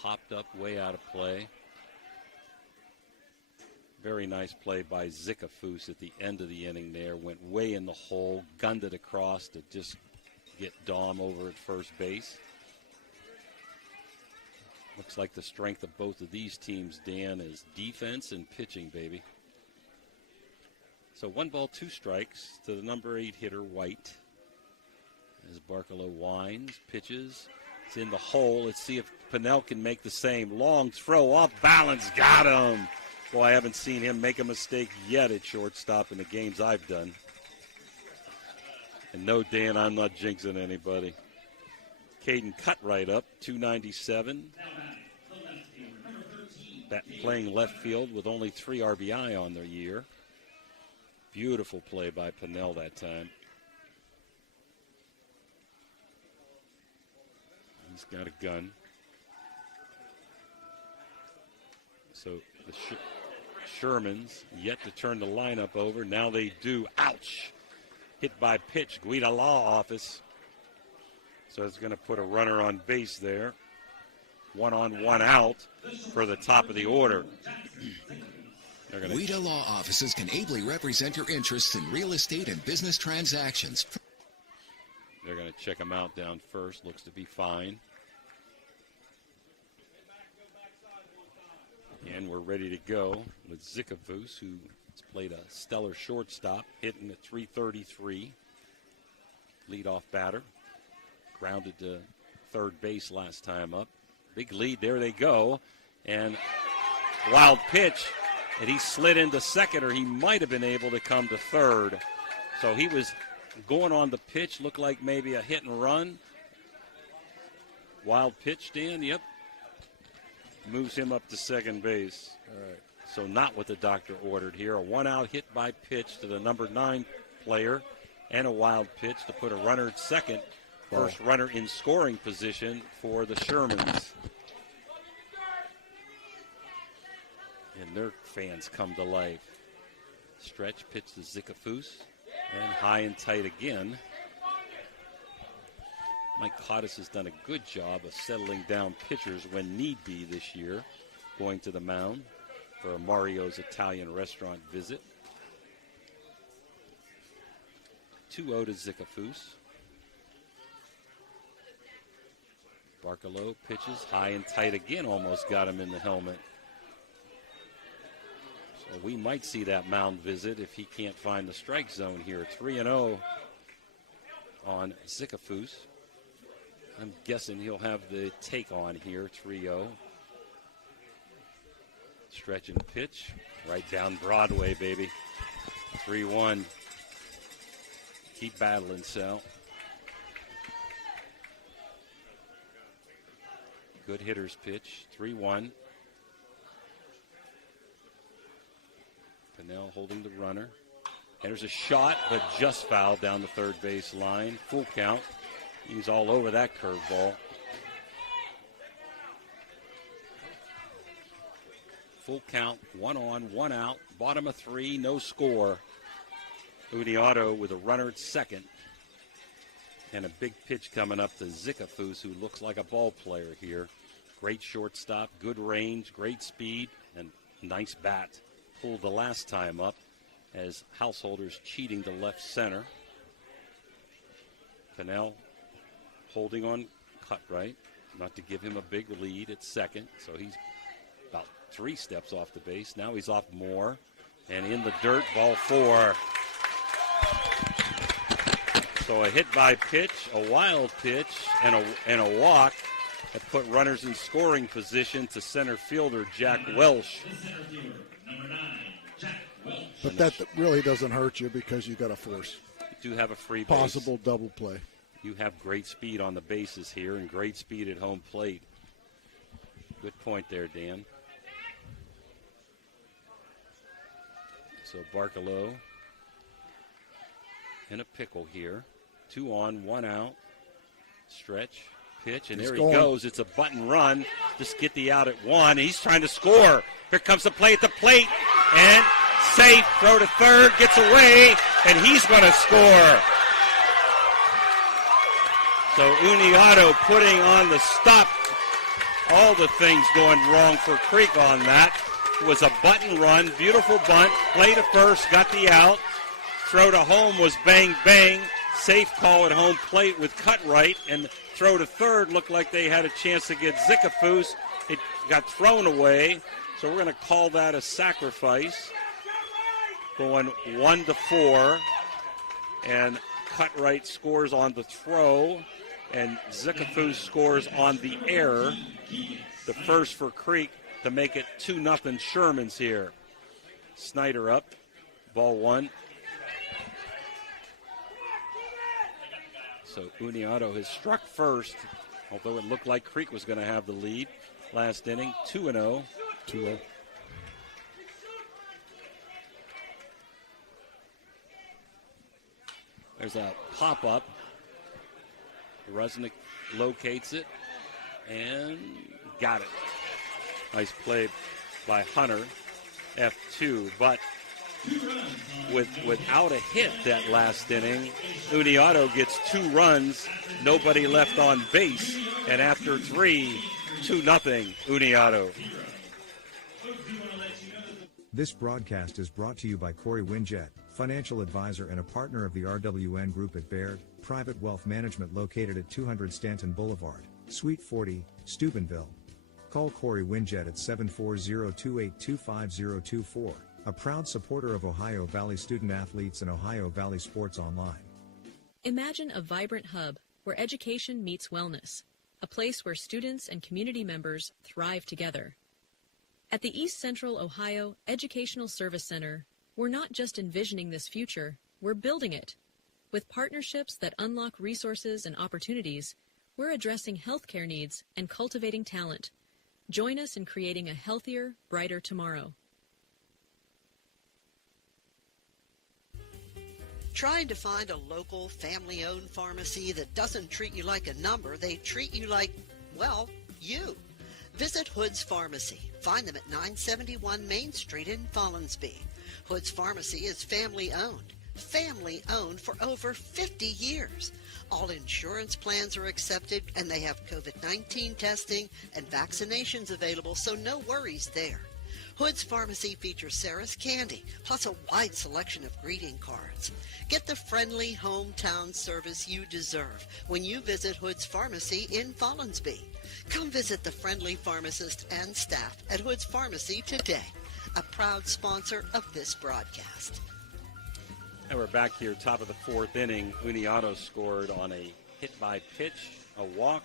popped up way out of play. Very nice play by Zickafoose at the end of the inning there. Went way in the hole, gunned it across to just get Dahm over at first base. Looks like the strength of both of these teams, Dan, is defense and pitching, baby. So 1 ball, 2 strikes to the number 8 hitter, White. As Barkalow winds, pitches, it's in the hole. Let's see if Pinnell can make the same. Long throw, off balance, got him. Boy, I haven't seen him make a mistake yet at shortstop in the games I've done. And no, Dan, I'm not jinxing anybody. Caden cut right up, 297. Playing left field with only 3 RBI on their year. Beautiful play by Pinnell that time. He's got a gun. So the Shermans yet to turn the lineup over. Now they do. Ouch! Hit by pitch. Guida Law office. So it's going to put a runner on base there. 1 on, 1 out for the top of the order. Guida Law offices can ably represent your interests in real estate and business transactions. They're going to check him out down first. Looks to be fine. And we're ready to go with Zickafoose, who has played a stellar shortstop, hitting at .333. Leadoff batter. Grounded to third base last time up. Big lead. There they go. And wild pitch. And he slid into second, or he might have been able to come to third. So he was going on the pitch. Looked like maybe a hit and run. Wild pitch, Dan. Yep. Moves him up to second base. All right. So not what the doctor ordered here. A 1-out hit by pitch to the number 9 player, and a wild pitch to put a runner at second. First runner in scoring position for the Shermans. And their fans come to life. Stretch pitch to Zickafoose, and high and tight again. Mike Cottis has done a good job of settling down pitchers when need be this year, going to the mound for Mario's Italian restaurant visit. 2-0 to Zickafoose. Barkalow pitches high and tight again, almost got him in the helmet. So we might see that mound visit if he can't find the strike zone here. 3-0 on Zickafoose. I'm guessing he'll have the take on here, 3-0. Stretch and pitch, right down Broadway, baby. 3-1. Keep battling, Sal. Good hitter's pitch, 3-1. Pinnell holding the runner. There's a shot, but just fouled down the third base line. Full count. He's all over that curveball. Full count, 1 on, 1 out. Bottom of 3, no score. Unioto with a runner at second. And a big pitch coming up to Zikafus, who looks like a ball player here. Great shortstop, good range, great speed, and nice bat. Pulled the last time up as Householder's cheating to left center. Cannell holding on Cutright, not to give him a big lead at second. So he's about 3 steps off the base. Now he's off more. And in the dirt, ball 4. So a hit by pitch, a wild pitch, and a walk that put runners in scoring position to center fielder Jack Welsh. But that really doesn't hurt you because you got a force. You do have a free base. Possible double play. You have great speed on the bases here and great speed at home plate. Good point there, Dan. So Barcalow in a pickle here. 2 on, 1 out. Stretch, pitch, and there he goes. It's a button run. Just get the out at 1. He's trying to score. Here comes the play at the plate. And safe. Throw to third. Gets away. And he's going to score. So Unioto putting on the stop. All the things going wrong for Creek on that. It was a button run. Beautiful bunt. Play to first. Got the out. Throw to home was bang, bang. Safe call at home plate with Cutright, and throw to third looked like they had a chance to get Zikafus. It got thrown away, so we're going to call that a sacrifice. Going 1-4, and Cutright scores on the throw, and Zikafus scores on the error. The first for Creek to make it 2-0 Shermans here. Snyder up, ball 1. So Unioto has struck first, although it looked like Creek was going to have the lead. Last inning, 2-0. 2-0. There's a pop-up. Rusnick locates it and got it. Nice play by Hunter, F2, but without a hit that last inning, Unioto gets 2 runs, nobody left on base, and after 3, 2-0 Unioto. This broadcast is brought to you by Corey Winjet, financial advisor and a partner of the RWN Group at Baird, private wealth management located at 200 Stanton Boulevard, Suite 40, Steubenville. Call Corey Winjet at 740-282-5024. A proud supporter of Ohio Valley student athletes and Ohio Valley Sports Online. Imagine a vibrant hub where education meets wellness, a place where students and community members thrive together. At the East Central Ohio Educational Service Center, we're not just envisioning this future, we're building it. With partnerships that unlock resources and opportunities, we're addressing healthcare needs and cultivating talent. Join us in creating a healthier, brighter tomorrow. Trying to find a local, family-owned pharmacy that doesn't treat you like a number, they treat you like, well, you. Visit Hood's Pharmacy. Find them at 971 Main Street in Follinsby. Hood's Pharmacy is family-owned. Family-owned for over 50 years. All insurance plans are accepted, and they have COVID-19 testing and vaccinations available, so no worries there. Hood's Pharmacy features Sarah's Candy, plus a wide selection of greeting cards. Get the friendly hometown service you deserve when you visit Hood's Pharmacy in Follinsby. Come visit the friendly pharmacist and staff at Hood's Pharmacy today, a proud sponsor of this broadcast. And we're back here, top of the 4th inning. Unioto scored on a hit by pitch, a walk,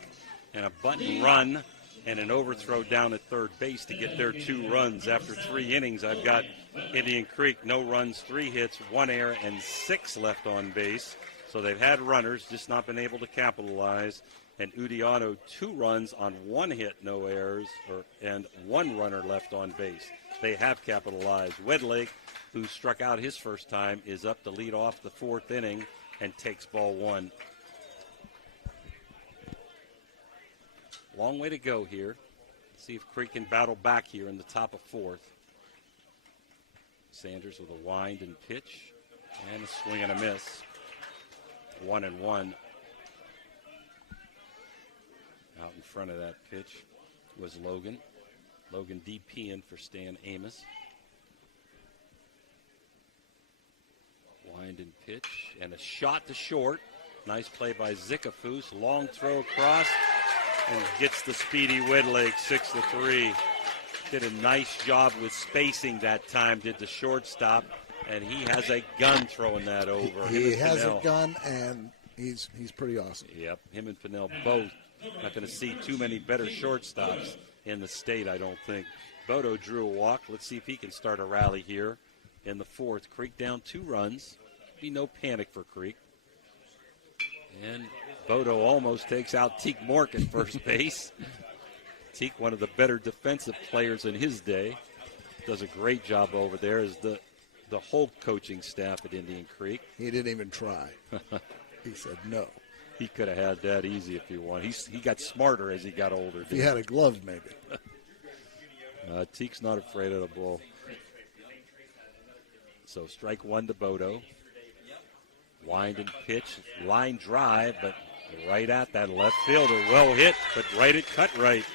and a button run, and an overthrow down at third base to get their 2 runs. After 3 innings, I've got Indian Creek, no runs, 3 hits, 1 error, and 6 left on base. So they've had runners, just not been able to capitalize. And Unioto 2 runs on 1 hit, no errors, and 1 runner left on base. They have capitalized. Wedlake, who struck out his first time, is up to lead off the 4th inning and takes ball 1. Long way to go here. See if Creek can battle back here in the top of 4th. Sanders with a wind and pitch, and a swing and a miss. 1-1. Out in front of that pitch was Logan. Logan DPing for Stan Amos. Wind and pitch, and a shot to short. Nice play by Zickafoos. Long throw across, and gets the speedy Wedlake 6-3. Did a nice job with spacing that time, did the shortstop, and he has a gun throwing that over. He has a gun, and he's pretty awesome. Yep, him and Pinnell both. Not going to see too many better shortstops in the state, I don't think. Bodo drew a walk. Let's see if he can start a rally here in the 4th. Creek down 2 runs. Be no panic for Creek. And Bodo almost takes out Teak Mork at first base. Teak, one of the better defensive players in his day, does a great job over there as the whole coaching staff at Indian Creek. He didn't even try. He said no. He could have had that easy if he wanted. He got smarter as he got older. If he had a glove, maybe. Teak's not afraid of the ball. So strike 1 to Bodo. Wind and pitch, line drive, but right at that left fielder. Well hit, but right at cut right.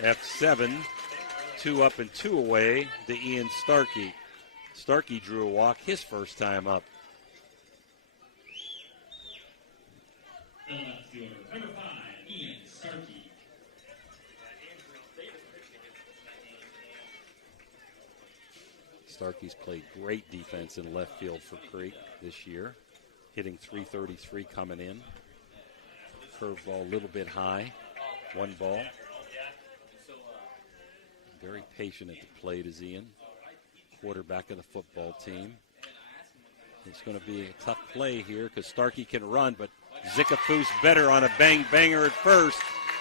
F7, 2 up and 2 away to Ian Starkey. Starkey drew a walk his first time up. The left fielder, number 5, Ian Starkey. Starkey's played great defense in left field for Creek this year, hitting .333 coming in. Curveball a little bit high, 1 ball. Very patient at the plate is Ian, quarterback of the football team. It's going to be a tough play here because Starkey can run, but Zickafoos better on a bang-banger at first.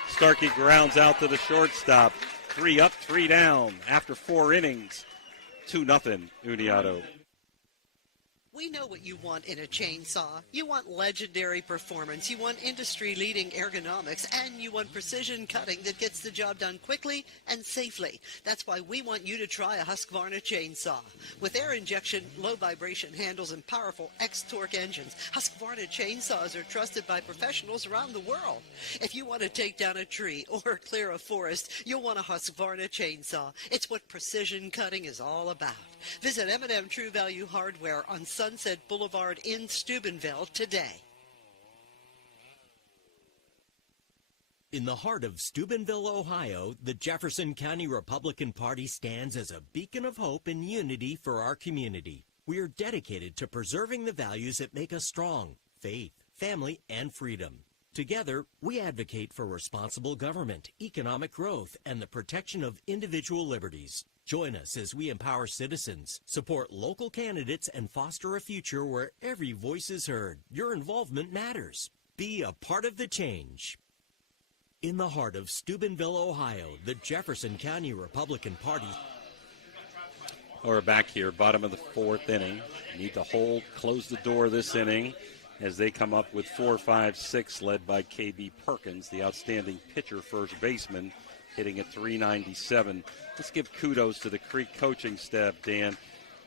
Starkey grounds out to the shortstop. 3 up, 3 down after 4 innings. 2-0 Unioto. We know what you want in a chainsaw. You want legendary performance, you want industry-leading ergonomics, and you want precision cutting that gets the job done quickly and safely. That's why we want you to try a Husqvarna chainsaw. With air injection, low vibration handles, and powerful X-Torque engines, Husqvarna chainsaws are trusted by professionals around the world. If you want to take down a tree or clear a forest, you'll want a Husqvarna chainsaw. It's what precision cutting is all about. Visit M&M True Value Hardware on Sunset Boulevard in Steubenville today. In the heart of Steubenville, Ohio, the Jefferson County Republican Party stands as a beacon of hope and unity for our community. We are dedicated to preserving the values that make us strong: faith, family, and freedom. Together, we advocate for responsible government, economic growth, and the protection of individual liberties. Join us as we empower citizens, support local candidates, and foster a future where every voice is heard. Your involvement matters. Be a part of the change. In the heart of Steubenville, Ohio, the Jefferson County Republican Party. We're back here, bottom of the 4th inning. Need to hold, close the door this inning as they come up with 4-5-6, led by KB Perkins, the outstanding pitcher, first baseman, hitting at .397. Let's give kudos to the Creek coaching staff, Dan.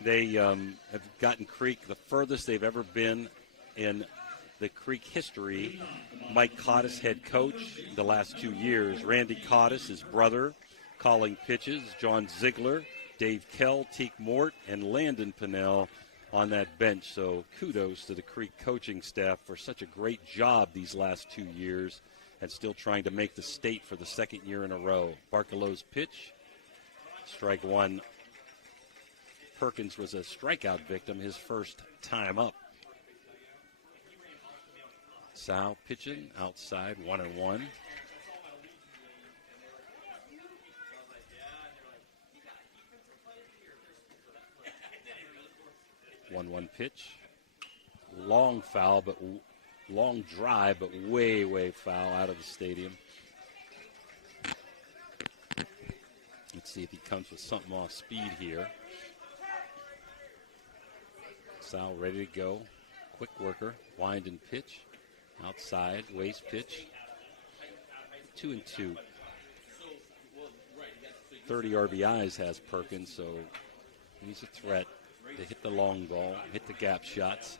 They have gotten Creek the furthest they've ever been in the Creek history. Mike Cottis, head coach, the last 2 years. Randy Cottis, his brother, calling pitches. John Ziegler, Dave Kell, Teak Mort, and Landon Pinnell on that bench. So kudos to the Creek coaching staff for such a great job these last 2 years and still trying to make the state for the 2nd year in a row. Barkelow's pitch, strike 1. Perkins was a strikeout victim his first time up. Sal pitching outside, 1-1. 1-1 pitch. Long foul, but Long drive, but way, way foul out of the stadium. Let's see if he comes with something off speed here. Sal ready to go. Quick worker. Wind and pitch. Outside. Waste pitch. 2-2. 30 RBIs has Perkins, so he's a threat. They hit the long ball, hit the gap shots.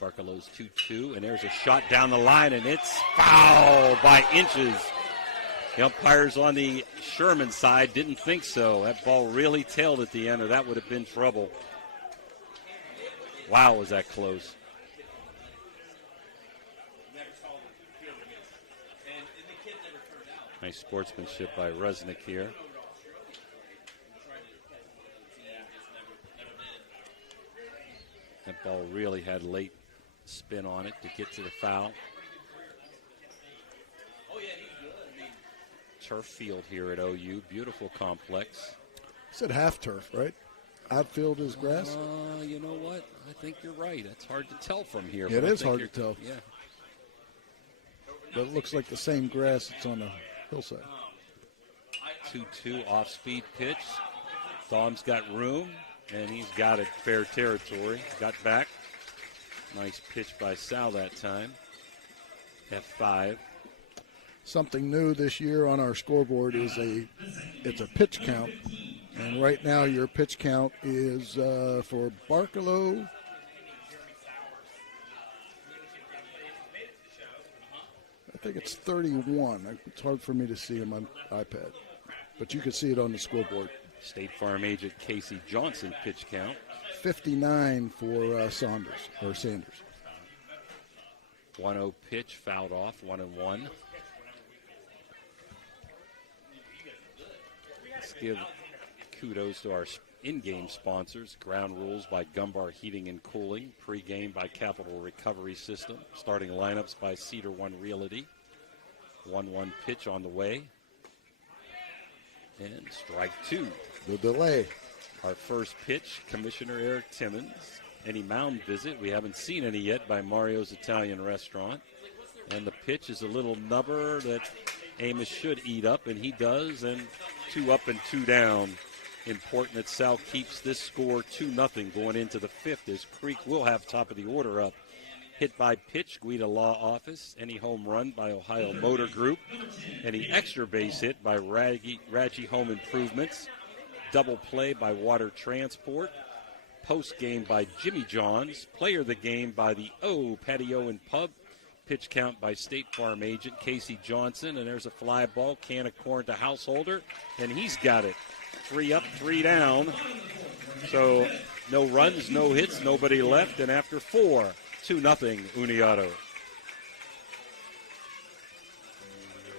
Barkelow's 2-2, and there's a shot down the line, and it's foul by inches. The umpires on the Sherman side didn't think so. That ball really tailed at the end, or that would have been trouble. Wow, was that close. Nice sportsmanship by Resnick here. That ball really had late spin on it to get to the foul. Turf field here at OU. Beautiful complex. Said half turf, right? Outfield is grass? You know what? I think you're right. It's hard to tell from here. Yeah, it is hard to tell. Yeah. But it looks like the same grass that's on the hillside. 2-2 off-speed pitch. Dom's got room, and he's got it fair territory. Got back. Nice pitch by Sal that time. F5. Something new this year on our scoreboard is it's a pitch count. And right now your pitch count is for Barkelow. I think it's 31. It's hard for me to see on my iPad. But you can see it on the scoreboard. State Farm agent Casey Johnson pitch count. 59 for Sanders. 1-0 pitch, fouled off, 1-1. Let's give kudos to our in-game sponsors. Ground Rules by Gumbar Heating and Cooling. Pregame by Capital Recovery System. Starting lineups by Cedar One Realty. 1-1 pitch on the way. And strike two. The delay. Our first pitch, Commissioner Eric Timmons. Any mound visit? We haven't seen any yet by Mario's Italian Restaurant. And the pitch is a little nubber that Amos should eat up, and he does. And 2 up and 2 down. Important that Sal keeps this score 2-0 going into the 5th, as Creek will have top of the order up. Hit by pitch, Guida Law Office. Any home run by Ohio Motor Group. Any extra base hit by Raggi Home Improvements. Double play by Water Transport. Post game by Jimmy John's. Player of the game by the O Patio and Pub. Pitch count by State Farm agent Casey Johnson. And there's a fly ball, can of corn to Householder. And he's got it. 3 up, 3 down. So no runs, no hits, nobody left. And after 4, 2-0 Unioto.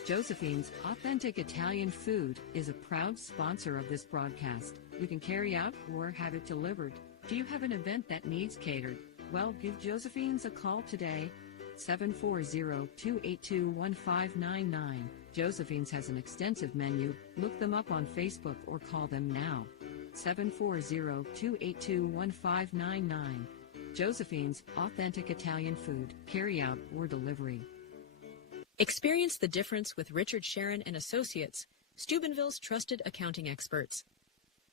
Josephine's Authentic Italian Food is a proud sponsor of this broadcast. You can carry out or have it delivered. Do you have an event that needs catered? Well, give Josephine's a call today, 740-282-1599. Josephine's has an extensive menu. Look them up on Facebook or call them now, 740-282-1599. Josephine's Authentic Italian Food, carry out or delivery. Experience the difference with Richard Sharon and Associates, Steubenville's trusted accounting experts.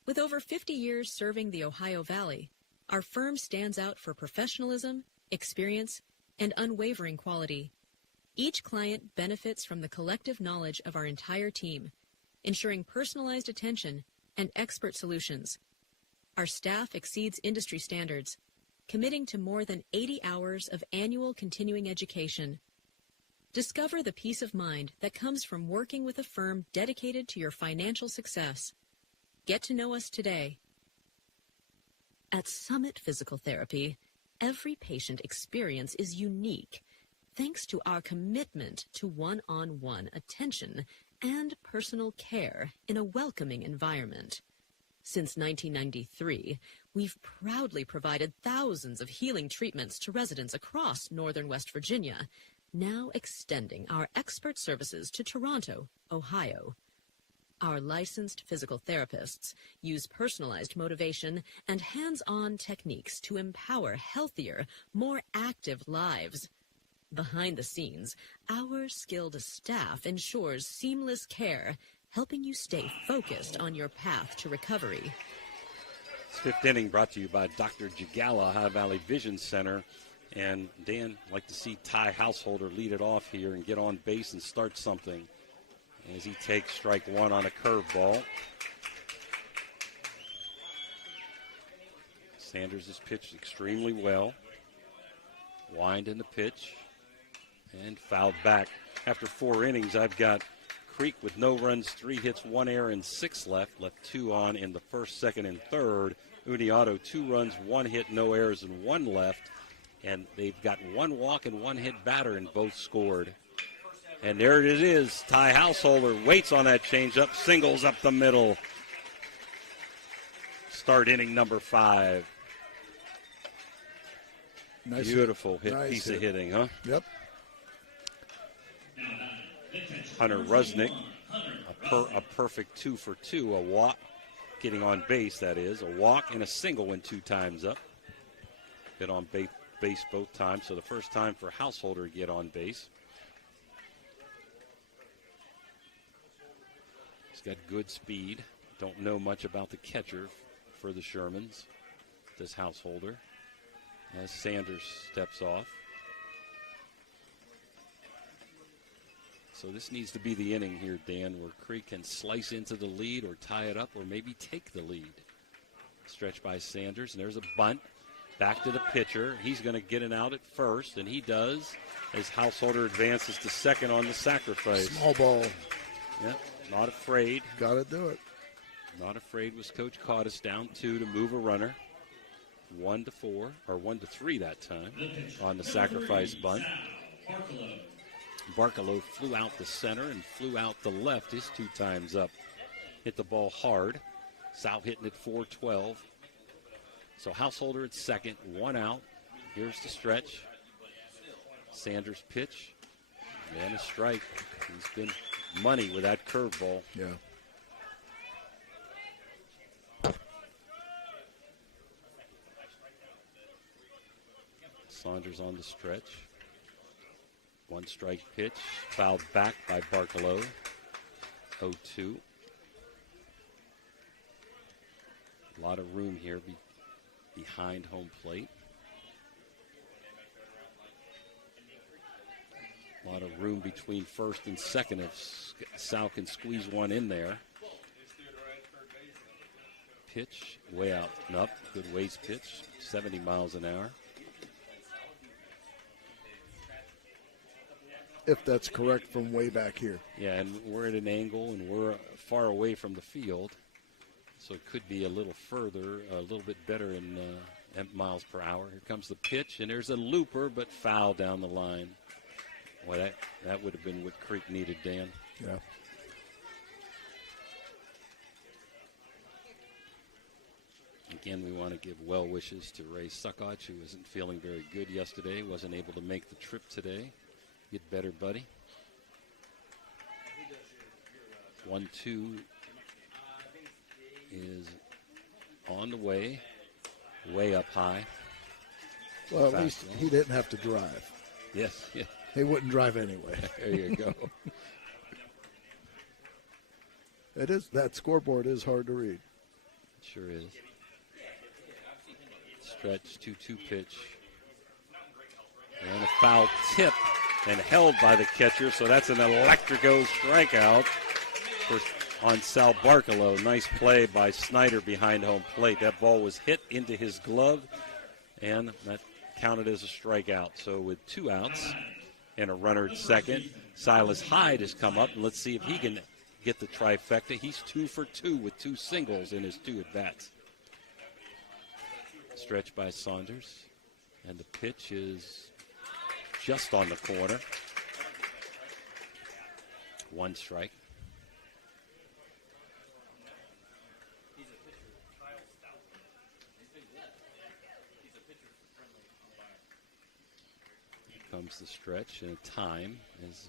With over 50 years serving the Ohio Valley, our firm stands out for professionalism, experience, and unwavering quality. Each client benefits from the collective knowledge of our entire team, ensuring personalized attention and expert solutions. Our staff exceeds industry standards, committing to more than 80 hours of annual continuing education. Discover the peace of mind that comes from working with a firm dedicated to your financial success. Get to know us today. At Summit Physical Therapy, every patient experience is unique, thanks to our commitment to one-on-one attention and personal care in a welcoming environment. Since 1993, we've proudly provided thousands of healing treatments to residents across northern West Virginia, now extending our expert services to Toronto, Ohio. Our licensed physical therapists use personalized motivation and hands-on techniques to empower healthier, more active lives. Behind the scenes, our skilled staff ensures seamless care, helping you stay focused on your path to recovery. This fifth inning brought to you by Dr. Jagala, Ohio Valley Vision Center. And Dan, I'd like to see Ty Householder lead it off here and get on base and start something as he takes strike one on a curveball. Sanders has pitched extremely well. Wind in the pitch and fouled back. After 4 innings, I've got Creek with no runs, 3 hits, 1 error, and 6 left. Left 2 on in the first, second, and third. Unioto, 2 runs, 1 hit, no errors, and 1 left. And they've got 1 walk and 1 hit batter, and both scored. And there it is. Ty Householder waits on that changeup, singles up the middle. Start inning number 5. Nice Beautiful nice piece of hitting, huh? Yep. Hunter Rusnick, a perfect 2 for 2, a walk, getting on base, that is, a walk and a single when 2 times up. Get on base both times, so the first time for Householder to get on base. He's got good speed. Don't know much about the catcher for the Shermans, this Householder, as Sanders steps off. So this needs to be the inning here, Dan, where Creek can slice into the lead or tie it up or maybe take the lead. Stretched by Sanders, and there's a bunt. Back to the pitcher. He's going to get an out at first, and he does as Householder advances to second on the sacrifice. Small ball. Yep, not afraid. Got to do it. Not afraid was Coach Cottis, down 2 to move a runner. 1-4, or 1-3 that time on the sacrifice bunt. Barkalow flew out the center and flew out the left his 2 times up. Hit the ball hard. South hitting at 412. So Householder at second, 1 out. Here's the stretch. Sanders pitch. And a strike. He's been money with that curveball. Yeah. Saunders on the stretch. 1 strike pitch. Fouled back by Barkalow. 0-2. A lot of room here behind home plate. A lot of room between first and second if Sal can squeeze one in there. Pitch way out and up. Good waist pitch. 70 miles an hour. If that's correct from way back here. Yeah, and we're at an angle and we're far away from the field. So it could be a little further, a little bit better in miles per hour. Here comes the pitch, and there's a looper, but foul down the line. Boy, that would have been what Creek needed, Dan. Yeah. Again, we want to give well wishes to Ray Suckotch, who wasn't feeling very good yesterday, wasn't able to make the trip today. Get better, buddy. 1-2 is on the way up high. Well, at least he didn't have to drive. Yes, yeah. He wouldn't drive anyway. There you go. That scoreboard is hard to read. It sure is. Stretch, 2-2 pitch. And a foul tip and held by the catcher, so that's an electrico strikeout on Sal Barkalow. Nice play by Snyder behind home plate. That ball was hit into his glove, and that counted as a strikeout. So with 2 outs and a runner at second, Silas Hyde has come up, and let's see if he can get the trifecta. He's 2 for 2 with 2 singles in his 2 at-bats. Stretch by Saunders, and the pitch is just on the corner. 1 strike. Here comes the stretch, and time as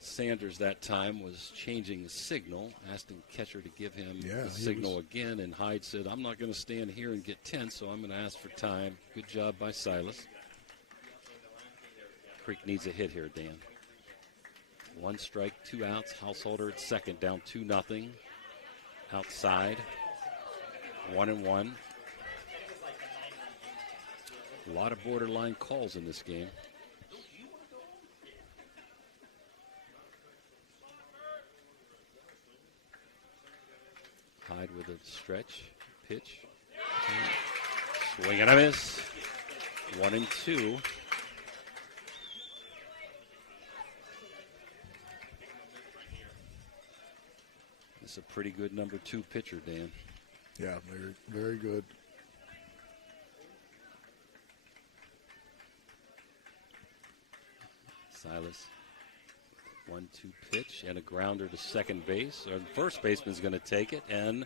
Sanders that time was changing the signal, asking catcher to give him the signal again, and Hyde said, I'm not going to stand here and get tense, so I'm going to ask for time. Good job by Silas. Creek needs a hit here, Dan. 1 strike, 2 outs. Householder at second, down 2-0. Outside, 1-1. A lot of borderline calls in this game. Hyde with a stretch, pitch, swing and a miss. 1-2. This is a pretty good number 2 pitcher, Dan. Yeah, very, very good. Silas, 1-2 pitch and a grounder to second base. Our first baseman's going to take it and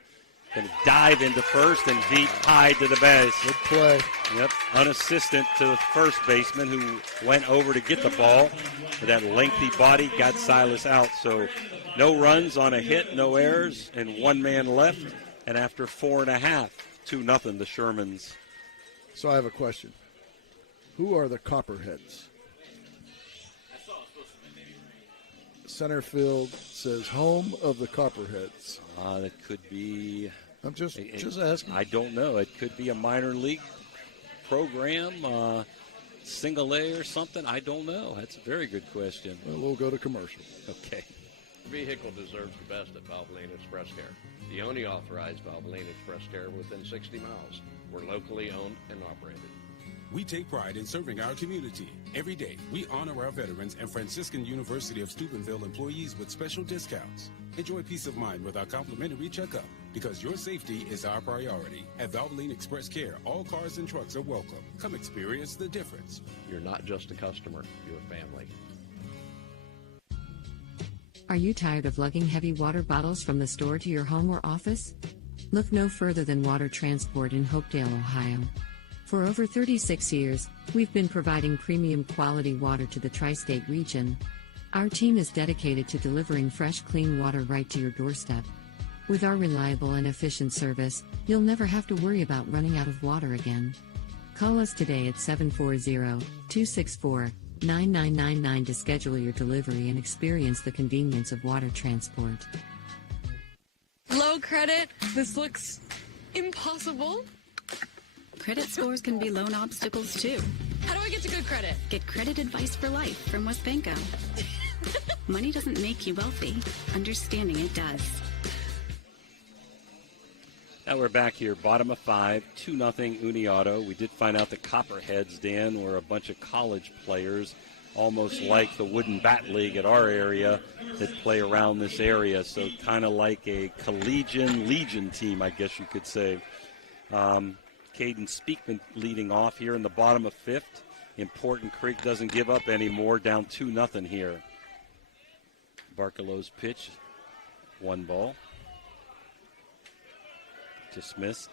going to dive into first and beat Hyde to the base. Good play. Yep, unassisted to the first baseman who went over to get the ball. That lengthy body got Silas out. So no runs on a hit, no errors, and 1 man left. And after 4.5, 2-0 the Shermans. So I have a question. Who are the Copperheads? Center field says home of the Copperheads. That could be. I'm just asking. I don't know. It could be a minor league program, single A or something. I don't know. That's a very good question. Well, we'll go to commercial. Okay. The vehicle deserves the best at Valvoline Express Care. The only authorized Valvoline Express Care within 60 miles. We're locally owned and operated. We take pride in serving our community. Every day, we honor our veterans and Franciscan University of Steubenville employees with special discounts. Enjoy peace of mind with our complimentary checkup, because your safety is our priority. At Valvoline Express Care, all cars and trucks are welcome. Come experience the difference. You're not just a customer, you're a family. Are you tired of lugging heavy water bottles from the store to your home or office? Look no further than Water Transport in Hopedale, Ohio. For over 36 years, we've been providing premium quality water to the tri-state region. Our team is dedicated to delivering fresh, clean water right to your doorstep. With our reliable and efficient service, you'll never have to worry about running out of water again. Call us today at 740-264-9999 to schedule your delivery and experience the convenience of water transport. Low credit? This looks impossible. Credit scores can be loan obstacles, too. How do I get to good credit? Get credit advice for life from Westbanco. Money doesn't make you wealthy. Understanding it does. Now we're back here, bottom of 5, 2-0 Unioto. We did find out the Copperheads, Dan, were a bunch of college players, almost like the Wooden Bat League at our area that play around this area. So kind of like a collegiate legion team, I guess you could say. Caden Speakman leading off here in the bottom of 5th. Important Creek doesn't give up anymore, down 2-0 here. Barkelow's pitch, 1 ball. Dismissed.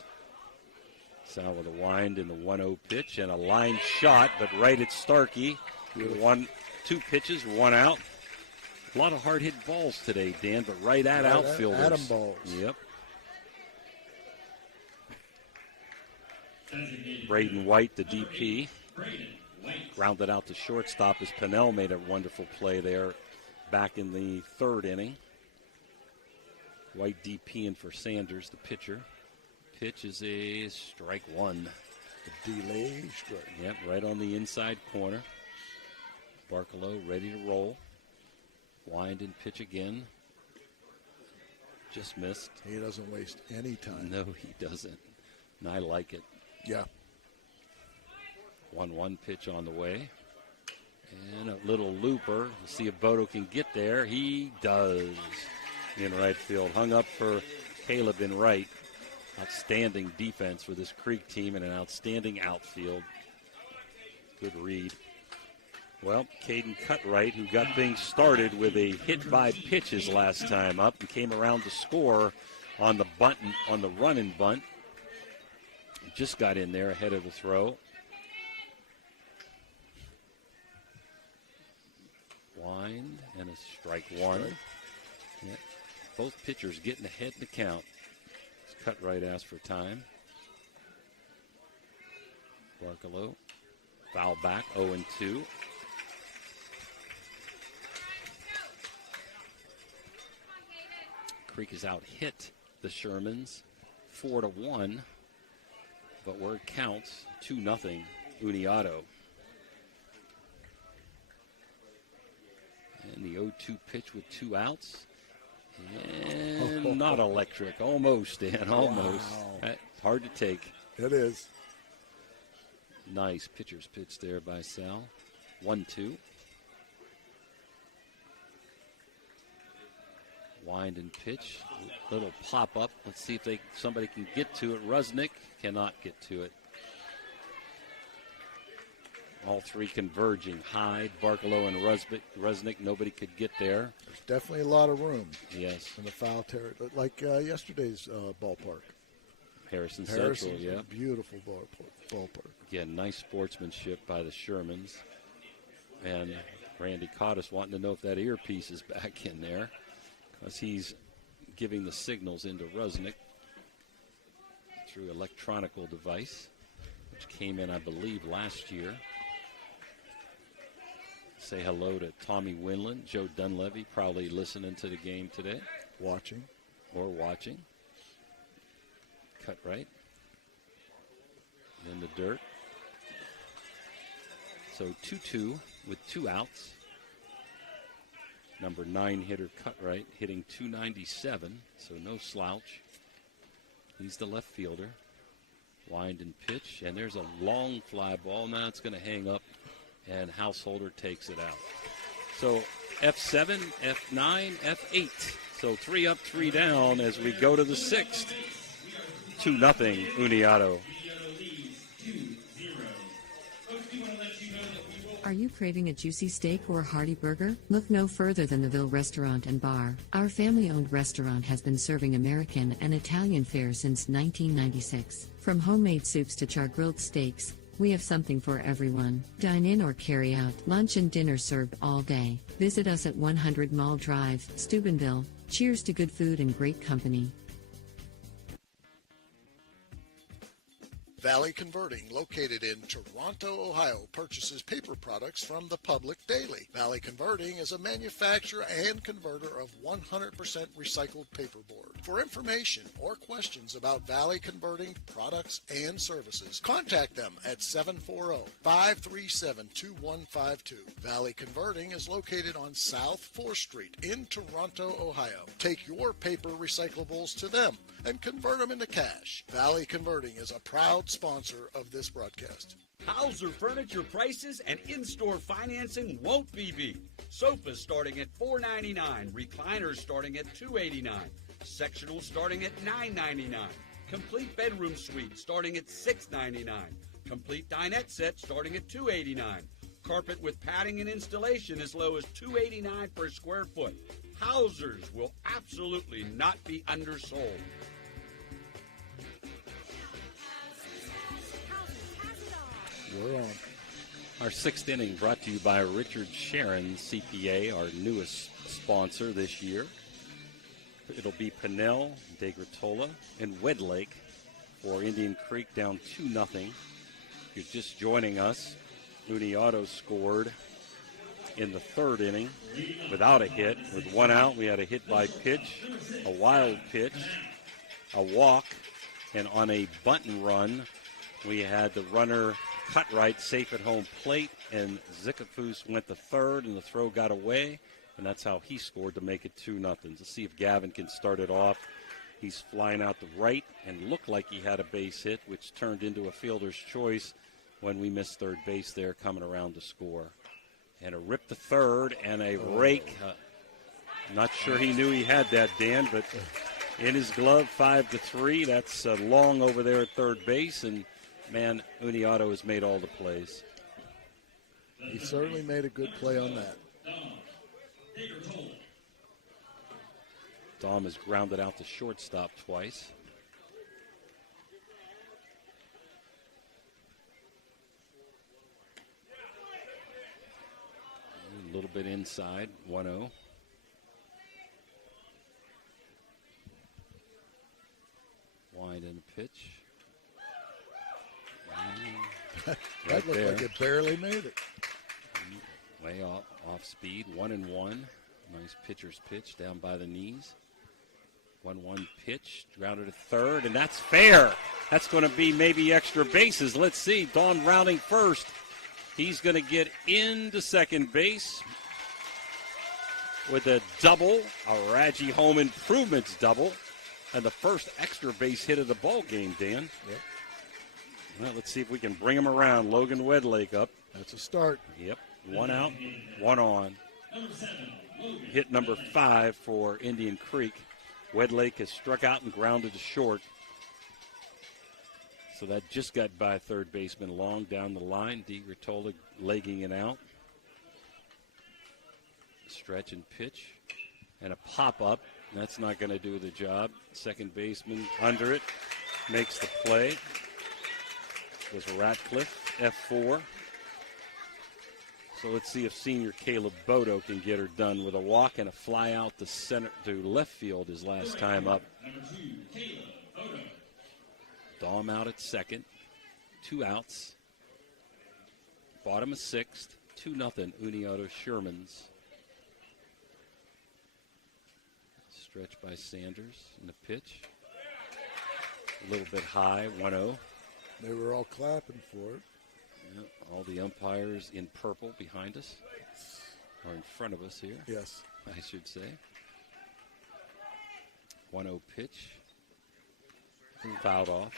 Sal with a wind in the 1-0 pitch and a line shot, but right at Starkey. 2 pitches, 1 out. A lot of hard hit balls today, Dan, but right at outfielders. Adam balls. Yep. Braden White, the DP, grounded out to shortstop as Pinnell made a wonderful play there back in the 3rd inning. White DP-ing for Sanders, the pitcher. Pitch is a strike 1. A delay strike. Yep, right on the inside corner. Barkelow ready to roll. Wind and pitch again. Just missed. He doesn't waste any time. No, he doesn't. And I like it. Yeah. 1-1 pitch on the way. And a little looper. We'll see if Bodo can get there. He does. In right field. Hung up for Caleb in right. Outstanding defense for this Creek team and an outstanding outfield. Good read. Well, Caden Cutright, who got things started with a hit by pitches last time up and came around to score on the run and bunt. Just got in there ahead of the throw. Wind and a strike one. Yeah. Both pitchers getting ahead in the count. Cutright asked for time. Barkalow, foul back, 0-2. Creek has out-hit the Shermans 4-1, but where it counts, 2-0 Unioto. And the 0-2 pitch with 2 outs. And not electric. Almost, Dan, almost. Wow. Hard to take. It is. Nice pitcher's pitch there by Sal. 1-2. Wind and pitch. Little pop up. Let's see if somebody can get to it. Rusnick cannot get to it. All three converging. Hyde, Barkalow, and Rusnick. Nobody could get there. There's definitely a lot of room. Yes. In the foul territory, like yesterday's ballpark. Harrison Central, yeah. Beautiful ballpark. Again, nice sportsmanship by the Shermans. And Randy Cottis wanting to know if that earpiece is back in there, because he's giving the signals into Rusnick through electronical device, which came in, I believe, last year. Say hello to Tommy Winland, Joe Dunleavy, probably listening to the game today. Watching. Cutright. In the dirt. So 2-2 with 2 outs. Number 9 hitter Cutright hitting .297, so no slouch. He's the left fielder. Wind and pitch, and there's a long fly ball. Now it's going to hang up, and Householder takes it out. So F7, F9, F8. So 3 up, 3 down as we go to the 6th. 2-0 Unioto. Are you craving a juicy steak or a hearty burger? Look no further than the Ville Restaurant and Bar. Our family-owned restaurant has been serving American and Italian fare since 1996. From homemade soups to char-grilled steaks, we have something for everyone. Dine in or carry out. Lunch and dinner served all day. Visit us at 100 Mall Drive, Steubenville. Cheers to good food and great company. Valley Converting, located in Toronto, Ohio, purchases paper products from the public daily. Valley Converting is a manufacturer and converter of 100% recycled paperboard. For information or questions about Valley Converting products and services, contact them at 740-537-2152. Valley Converting is located on South 4th Street in Toronto, Ohio. Take your paper recyclables to them and convert them into cash. Valley Converting is a proud sponsor of this broadcast. Hauser Furniture prices and in-store financing won't be beat. Sofas starting at $4.99, recliners starting at $2.89, sectionals starting at $9.99, complete bedroom suite starting at $6.99, complete dinette set starting at $2.89, carpet with padding and installation as low as $2.89 per square foot. Hausers will absolutely not be undersold. We're on. Our 6th inning brought to you by Richard Sharon, CPA, our newest sponsor this year. It'll be Pinnell, De Gratola, and Wedlake for Indian Creek down 2-0. If you're just joining us, Unioto scored in the 3rd inning without a hit. With 1 out, we had a hit by pitch, a wild pitch, a walk, and on a bunt and run, we had the runner Cutright safe at home plate, and Zikafus went to 3rd, and the throw got away, and that's how he scored to make it 2-0. Let's see if Gavin can start it off. He's flying out to right and looked like he had a base hit, which turned into a fielder's choice when we missed 3rd base there coming around to score. And a rip to 3rd and a rake. Not sure he knew he had that, Dan, but in his glove, 5-3. That's long over there at 3rd base, and man, Unioto has made all the plays. He certainly made a good play on that. Dom has grounded out to shortstop twice. A little bit inside, 1-0. Wide in the pitch. That looked like it barely made it. Way off speed, 1-1. Nice pitcher's pitch down by the knees. 1-1 pitch, grounded to third, and that's fair. That's going to be maybe extra bases. Let's see. Don rounding first. He's going to get into second base with a double, a Raji Home Improvements double, and the first extra base hit of the ball game, Dan. Yep. Well, let's see if we can bring him around. Logan Wedlake up. That's a start. Yep. 1 out, 1 on. Hit number 5 for Indian Creek. Wedlake has struck out and grounded to short. So that just got by third baseman Long down the line. D. Ritola legging it out. Stretch and pitch. And a pop-up. That's not going to do the job. Second baseman under it. Makes the play. Was Ratcliffe, F4. So let's see if senior Caleb Bodo can get her done with a walk and a fly out to center to left field his last time up. Dahm out at second. 2 outs. Bottom of 6th. 2-0 Unioto Shermans. Stretch by Sanders in the pitch. A little bit high, 1-0. They were all clapping for it. Yeah, all the umpires in purple behind us, or in front of us here. Yes. I should say. 1-0 pitch. Fouled off.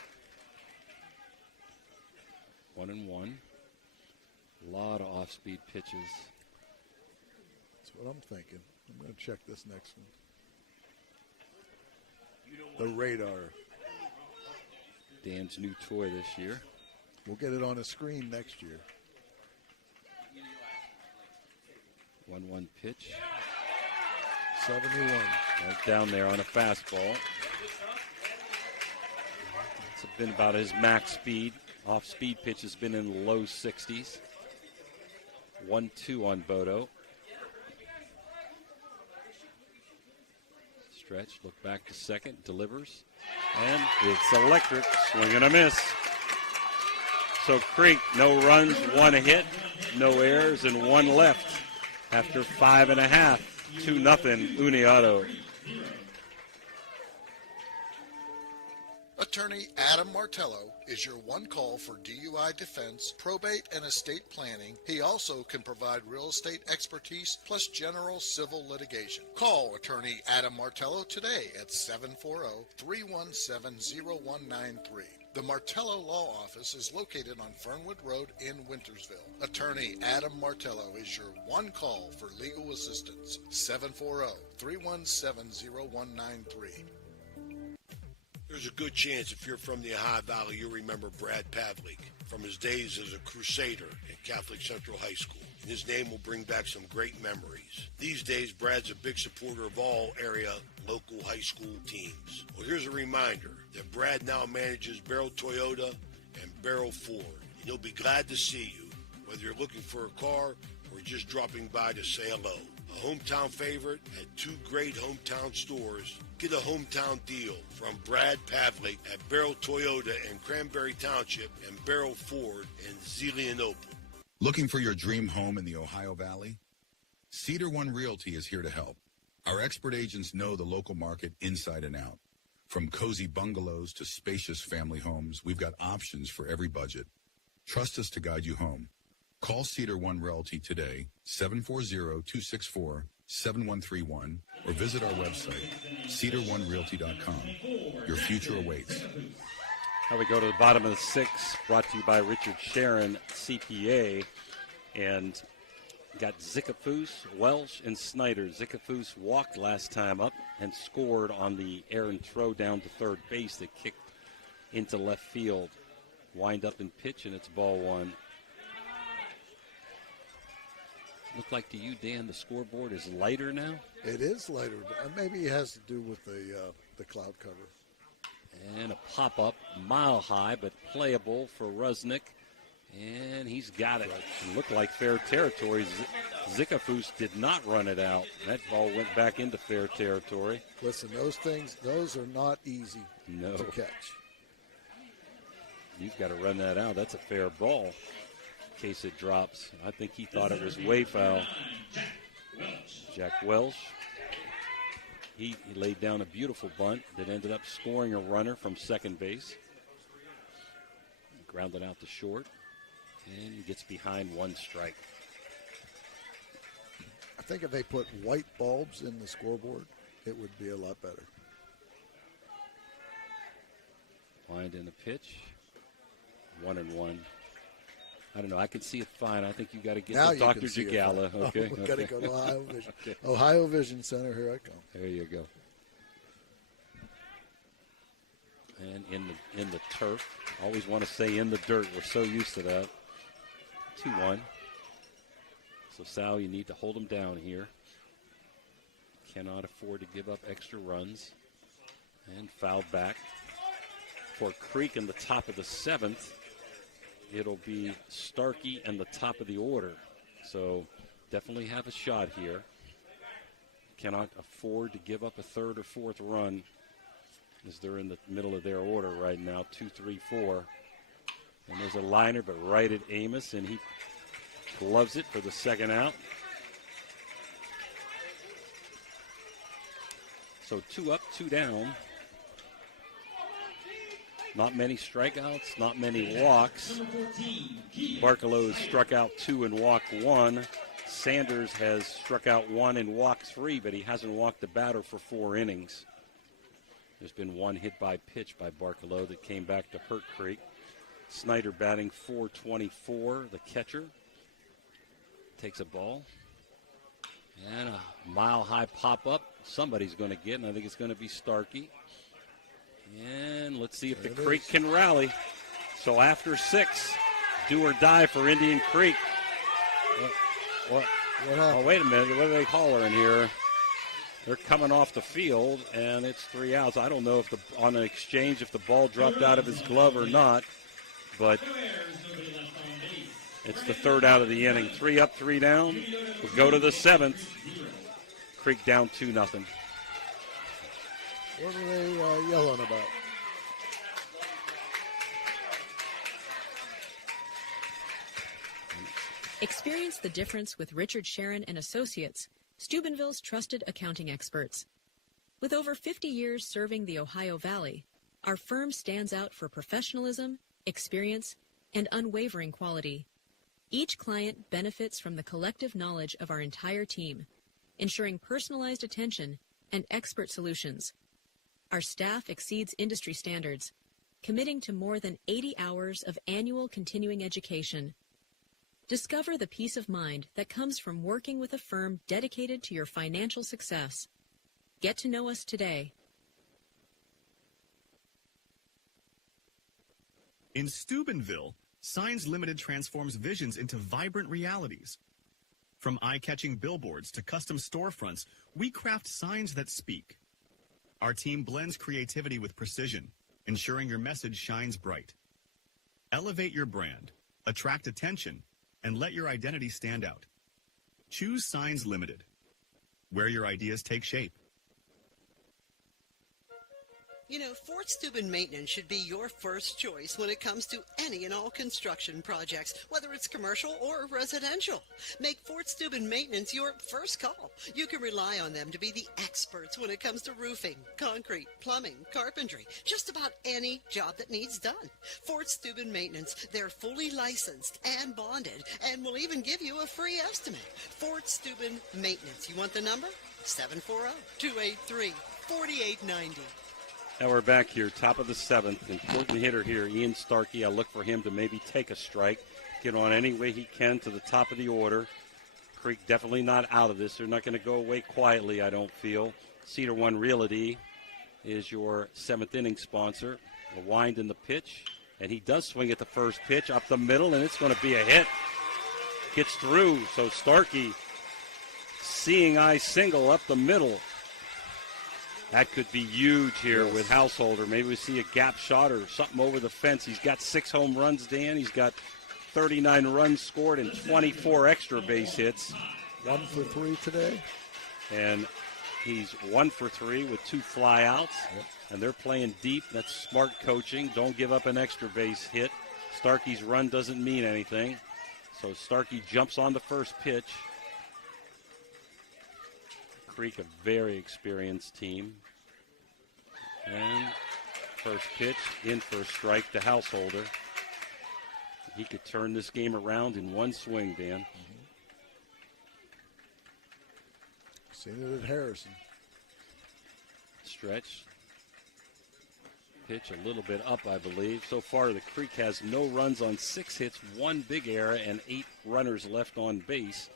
1-1. A lot of off-speed pitches. That's what I'm thinking. I'm going to check this next one. The radar. Dan's new toy this year. We'll get it on a screen next year. 1-1 pitch. 71. Right down there on a fastball. It's been about his max speed. Off-speed pitch has been in the low 60s. 1-2 on Bodo. Stretch, look back to second, delivers. And it's electric, swing and a miss. So Creek, no runs, 1 hit, no errors, and 1 left after 5.5. 2-0 Unioto. Attorney Adam Martello is your one call for DUI defense, probate, and estate planning. He also can provide real estate expertise plus general civil litigation. Call Attorney Adam Martello today at 740-317-0193. The Martello Law Office is located on Fernwood Road in Wintersville. Attorney Adam Martello is your one call for legal assistance. 740-317-0193. There's a good chance if you're from the Ohio Valley, you'll remember Brad Pavlik from his days as a crusader at Catholic Central High School. And his name will bring back some great memories. These days, Brad's a big supporter of all area local high school teams. Well, here's a reminder that Brad now manages Barrel Toyota and Barrel Ford. And he'll be glad to see you, whether you're looking for a car or just dropping by to say hello. A hometown favorite at 2 great hometown stores. Get a hometown deal from Brad Pavlik at Barrel Toyota in Cranberry Township and Barrel Ford in Zelienople. Looking for your dream home in the Ohio Valley? Cedar One Realty is here to help. Our expert agents know the local market inside and out. From cozy bungalows to spacious family homes, we've got options for every budget. Trust us to guide you home. Call Cedar One Realty today, 740-264-7131, or visit our website, cedaronerealty.com. Your future awaits. Now we go to the bottom of the 6th, brought to you by Richard Sharon, CPA, and got Zickafoos, Welsh, and Snyder. Zickafoos walked last time up and scored on the errant throw down to third base that kicked into left field. Wind up and pitch, and it's ball 1. Look like to you, Dan, the scoreboard is lighter now? It is lighter. Maybe it has to do with the cloud cover. And a pop-up, mile high, but playable for Rusnick. And he's got it. It looked like fair territory. Zikafus did not run it out. That ball went back into fair territory. Listen, those are not easy to catch. You've got to run that out. That's a fair ball in case it drops. I think he thought it was way foul. Jack Welsh. He laid down a beautiful bunt that ended up scoring a runner from second base. Grounded out to short. And he gets behind one strike. I think if they put white bulbs in the scoreboard, it would be a lot better. Wind in the pitch. 1-1. I don't know. I can see it fine. I think you got to get to Dr. Jagala. Okay. We've got to go to Ohio Vision. Okay. Ohio Vision Center. Here I come. There you go. And in the turf. Always want to say in the dirt. We're so used to that. 2-1. So, Sal, you need to hold him down here. Cannot afford to give up extra runs. And foul back. For Creek in the top of the 7th, it'll be Starkey and the top of the order. So, definitely have a shot here. Cannot afford to give up a third or fourth run as they're in the middle of their order right now, 2, 3, 4. And there's a liner, but right at Amos, and he gloves it for the second out. So 2 up, 2 down. Not many strikeouts, not many walks. Barcalow has struck out 2 and walked 1. Sanders has struck out 1 and walked 3, but he hasn't walked the batter for 4 innings. There's been 1 hit by pitch by Barcalow that came back to hurt Creek. Snyder batting .424, the catcher. Takes a ball. And a mile-high pop-up. Somebody's going to get, and I think it's going to be Starkey. And let's see if the Creek can rally. So after 6, do or die for Indian Creek. What? Oh, wait a minute. What are they hollering here? They're coming off the field, and it's 3 outs. I don't know if on an exchange if the ball dropped out of his glove or not, but it's the 3rd out of the inning. 3 up, 3 down. We'll go to the 7th. Creek down 2-0. What are they yelling about? Experience the difference with Richard Sharon and Associates, Steubenville's trusted accounting experts. With over 50 years serving the Ohio Valley, our firm stands out for professionalism, experience, and unwavering quality. Each client benefits from the collective knowledge of our entire team, ensuring personalized attention and expert solutions. Our staff exceeds industry standards, committing to more than 80 hours of annual continuing education. Discover the peace of mind that comes from working with a firm dedicated to your financial success. Get to know us today. In Steubenville, Signs Limited transforms visions into vibrant realities. From eye-catching billboards to custom storefronts, we craft signs that speak. Our team blends creativity with precision, ensuring your message shines bright. Elevate your brand, attract attention, and let your identity stand out. Choose Signs Limited, where your ideas take shape. You know, Fort Steuben Maintenance should be your first choice when it comes to any and all construction projects, whether it's commercial or residential. Make Fort Steuben Maintenance your first call. You can rely on them to be the experts when it comes to roofing, concrete, plumbing, carpentry, just about any job that needs done. Fort Steuben Maintenance, they're fully licensed and bonded and will even give you a free estimate. Fort Steuben Maintenance. You want the number? 740-283-4890. Now we're back here, top of the 7th. Important hitter here, Ian Starkey. I look for him to maybe take a strike, get on any way he can to the top of the order. Creek definitely not out of this. They're not going to go away quietly, I don't feel. Cedar One Realty is your 7th inning sponsor. A wind in the pitch, and he does swing at the first pitch up the middle, and it's going to be a hit. Gets through, so Starkey, seeing eye single up the middle. That could be huge here with Householder. Maybe we see a gap shot or something over the fence. He's got 6 home runs, Dan. He's got 39 runs scored and 24 extra base hits. 1 for 3 today. And he's 1 for 3 with 2 flyouts. Yep. And they're playing deep. That's smart coaching. Don't give up an extra base hit. Starkey's run doesn't mean anything. So Starkey jumps on the first pitch. Creek, a very experienced team. And first pitch in for a strike to Householder. He could turn this game around in one swing, Dan. Seen it at Harrison. Stretch. Pitch a little bit up, I believe. So far, the Creek has no runs on 6 hits, 1 big error, and 8 runners left on base.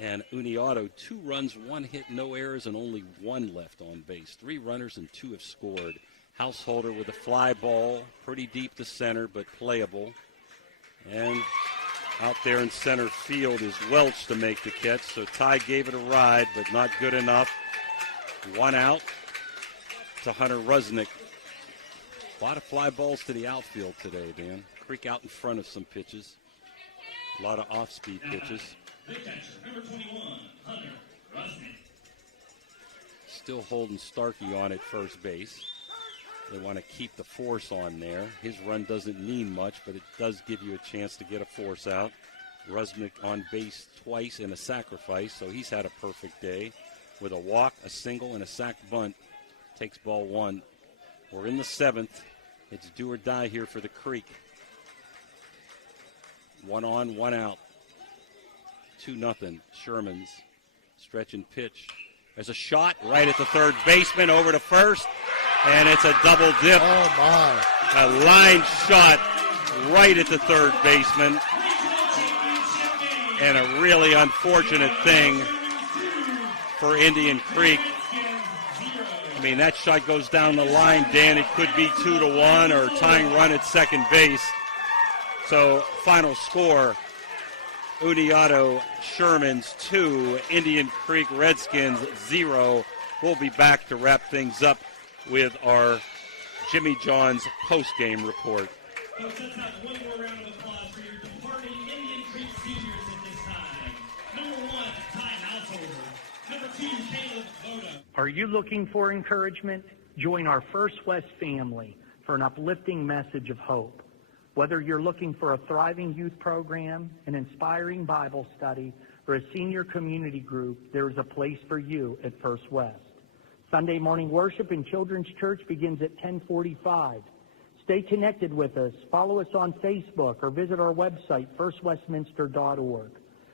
And Unioto, 2 runs, 1 hit, no errors, and only 1 left on base. 3 runners and 2 have scored. Householder with a fly ball, pretty deep to center, but playable. And out there in center field is Welch to make the catch. So Ty gave it a ride, but not good enough. 1 out to Hunter Rusnick. A lot of fly balls to the outfield today, Dan. Creek out in front of some pitches. A lot of off-speed pitches. Number 21, Hunter Rusnick. Still holding Starkey on at first base. They want to keep the force on there. His run doesn't mean much, but it does give you a chance to get a force out. Rusnick on base twice in a sacrifice, so he's had a perfect day. With a walk, a single, and a sac bunt, takes ball 1. We're in the 7th. It's do or die here for the Creek. 1 on, 1 out. 2-0. Shermans. Stretch and pitch. There's a shot right at the third baseman, over to first, and it's a double dip. Oh, my. A line shot right at the third baseman. And a really unfortunate thing for Indian Creek. I mean, that shot goes down the line, Dan. It could be 2-1 or tying run at second base. So, final score, Unioto Shermans 2, Indian Creek Redskins 0. We'll be back to wrap things up with our Jimmy John's postgame report. Folks, let's have one more round of applause for your departing Indian Creek seniors at this time. Number 1, Ty Householder. Number 2, Caleb Voda. Are you looking for encouragement? Join our First West family for an uplifting message of hope. Whether you're looking for a thriving youth program, an inspiring Bible study, or a senior community group, there is a place for you at First West. Sunday morning worship in Children's Church begins at 10:45. Stay connected with us. Follow us on Facebook or visit our website, firstwestminster.org.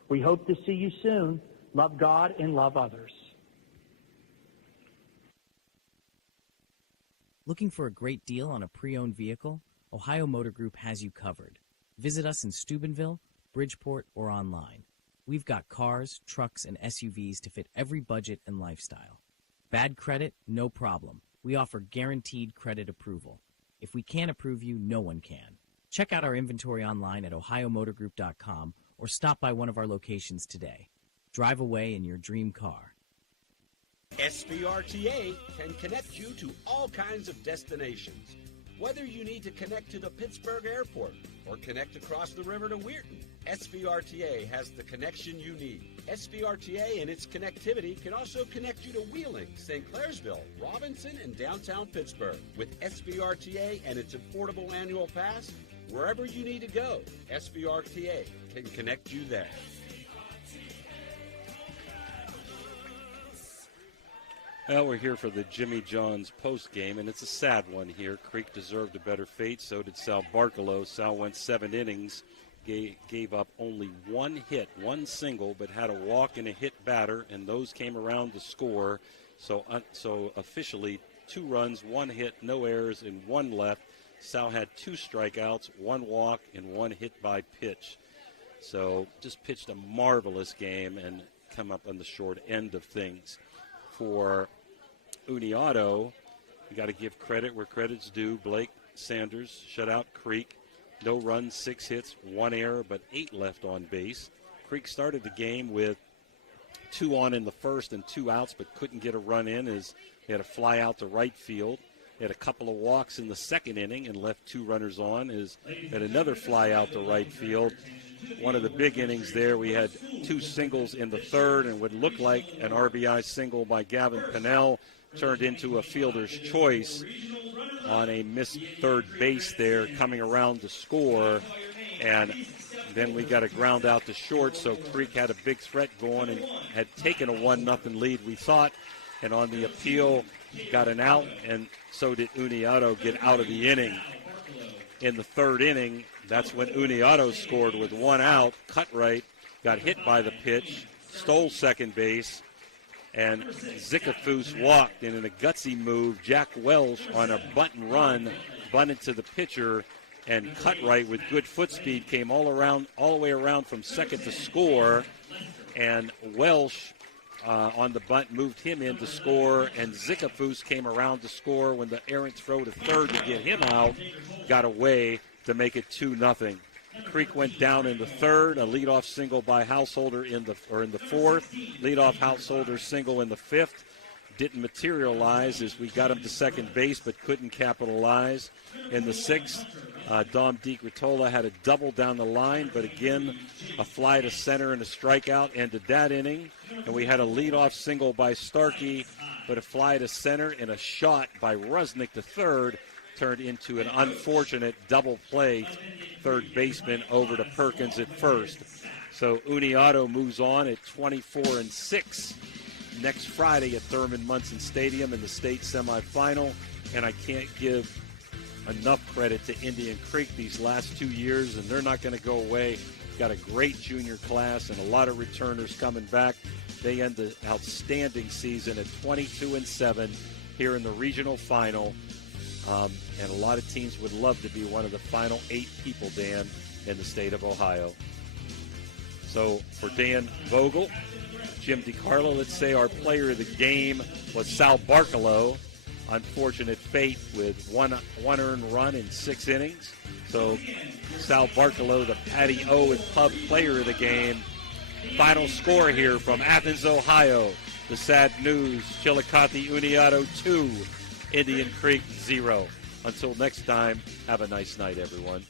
We hope to see you soon. Love God and love others. Looking for a great deal on a pre-owned vehicle? Ohio Motor Group has you covered. Visit us in Steubenville, Bridgeport, or online. We've got cars, trucks, and SUVs to fit every budget and lifestyle. Bad credit? No problem. We offer guaranteed credit approval. If we can't approve you, no one can. Check out our inventory online at ohiomotorgroup.com or stop by one of our locations today. Drive away in your dream car. SBRTA can connect you to all kinds of destinations. Whether you need to connect to the Pittsburgh Airport or connect across the river to Weirton, SBRTA has the connection you need. SBRTA and its connectivity can also connect you to Wheeling, St. Clairsville, Robinson, and downtown Pittsburgh. With SBRTA and its affordable annual pass, wherever you need to go, SBRTA can connect you there. Well, we're here for the Jimmy John's post game, and it's a sad one here. Creek deserved a better fate, so did Sal Barkalow. Sal went 7 innings, gave up only 1 hit, 1 single, but had a walk and a hit batter, and those came around to score. So officially 2 runs, 1 hit, no errors, and 1 left. Sal had 2 strikeouts, 1 walk, and 1 hit by pitch. So just pitched a marvelous game and come up on the short end of things. For Unioto, you got to give credit where credit's due. Blake Sanders shut out Creek. No runs, 6 hits, 1 error, but 8 left on base. Creek started the game with 2 on in the first and 2 outs, but couldn't get a run in as they had a fly out to right field. Had a couple of walks in the second inning and left 2 runners on. Had another fly out to right field. One of the big innings there, we had 2 singles in the third, and what looked like an RBI single by Gavin Pinnell turned into a fielder's choice on a missed third base there, coming around to score. And then we got a ground out to short, so Creek had a big threat going and had taken a 1-0 lead, we thought. And on the appeal, got an out, and so did Unioto get out of the inning. In the third inning, that's when Unioto scored with 1 out. Cutright got hit by the pitch, stole second base, and Zickafoose walked. And in a gutsy move, Jack Welsh on a bunt and run bunted to the pitcher, and Cutright with good foot speed came all the way around from second to score, and Welsh on the bunt moved him in to score, and Zickafoose came around to score when the errant throw to third to get him out got away to make it 2-0. Creek went down in the third, a leadoff single by Householder in the fourth, leadoff Householder single in the fifth. Didn't materialize as we got him to second base, but couldn't capitalize. In the sixth, Dom DiGratola had a double down the line, but again, a fly to center and a strikeout ended that inning. And we had a leadoff single by Starkey, but a fly to center and a shot by Rusnick to third turned into an unfortunate double play third baseman over to Perkins at first. So Unioto moves on at 24-6 next Friday at Thurman Munson Stadium in the state semifinal. And I can't give enough credit to Indian Creek these last 2 years, and they're not going to go away. Got a great junior class and a lot of returners coming back. They end the outstanding season at 22-7 here in the regional final. And a lot of teams would love to be one of the final 8 people, Dan, in the state of Ohio. So for Dan Vogel, Jim DiCarlo, let's say our player of the game was Sal Barcalo. Unfortunate fate with one earned run in 6 innings. So Sal Barcalo, the Patty O and Pub player of the game. Final score here from Athens, Ohio. The sad news, Chillicothe Unioto 2, Indian Creek 0. Until next time, have a nice night, everyone.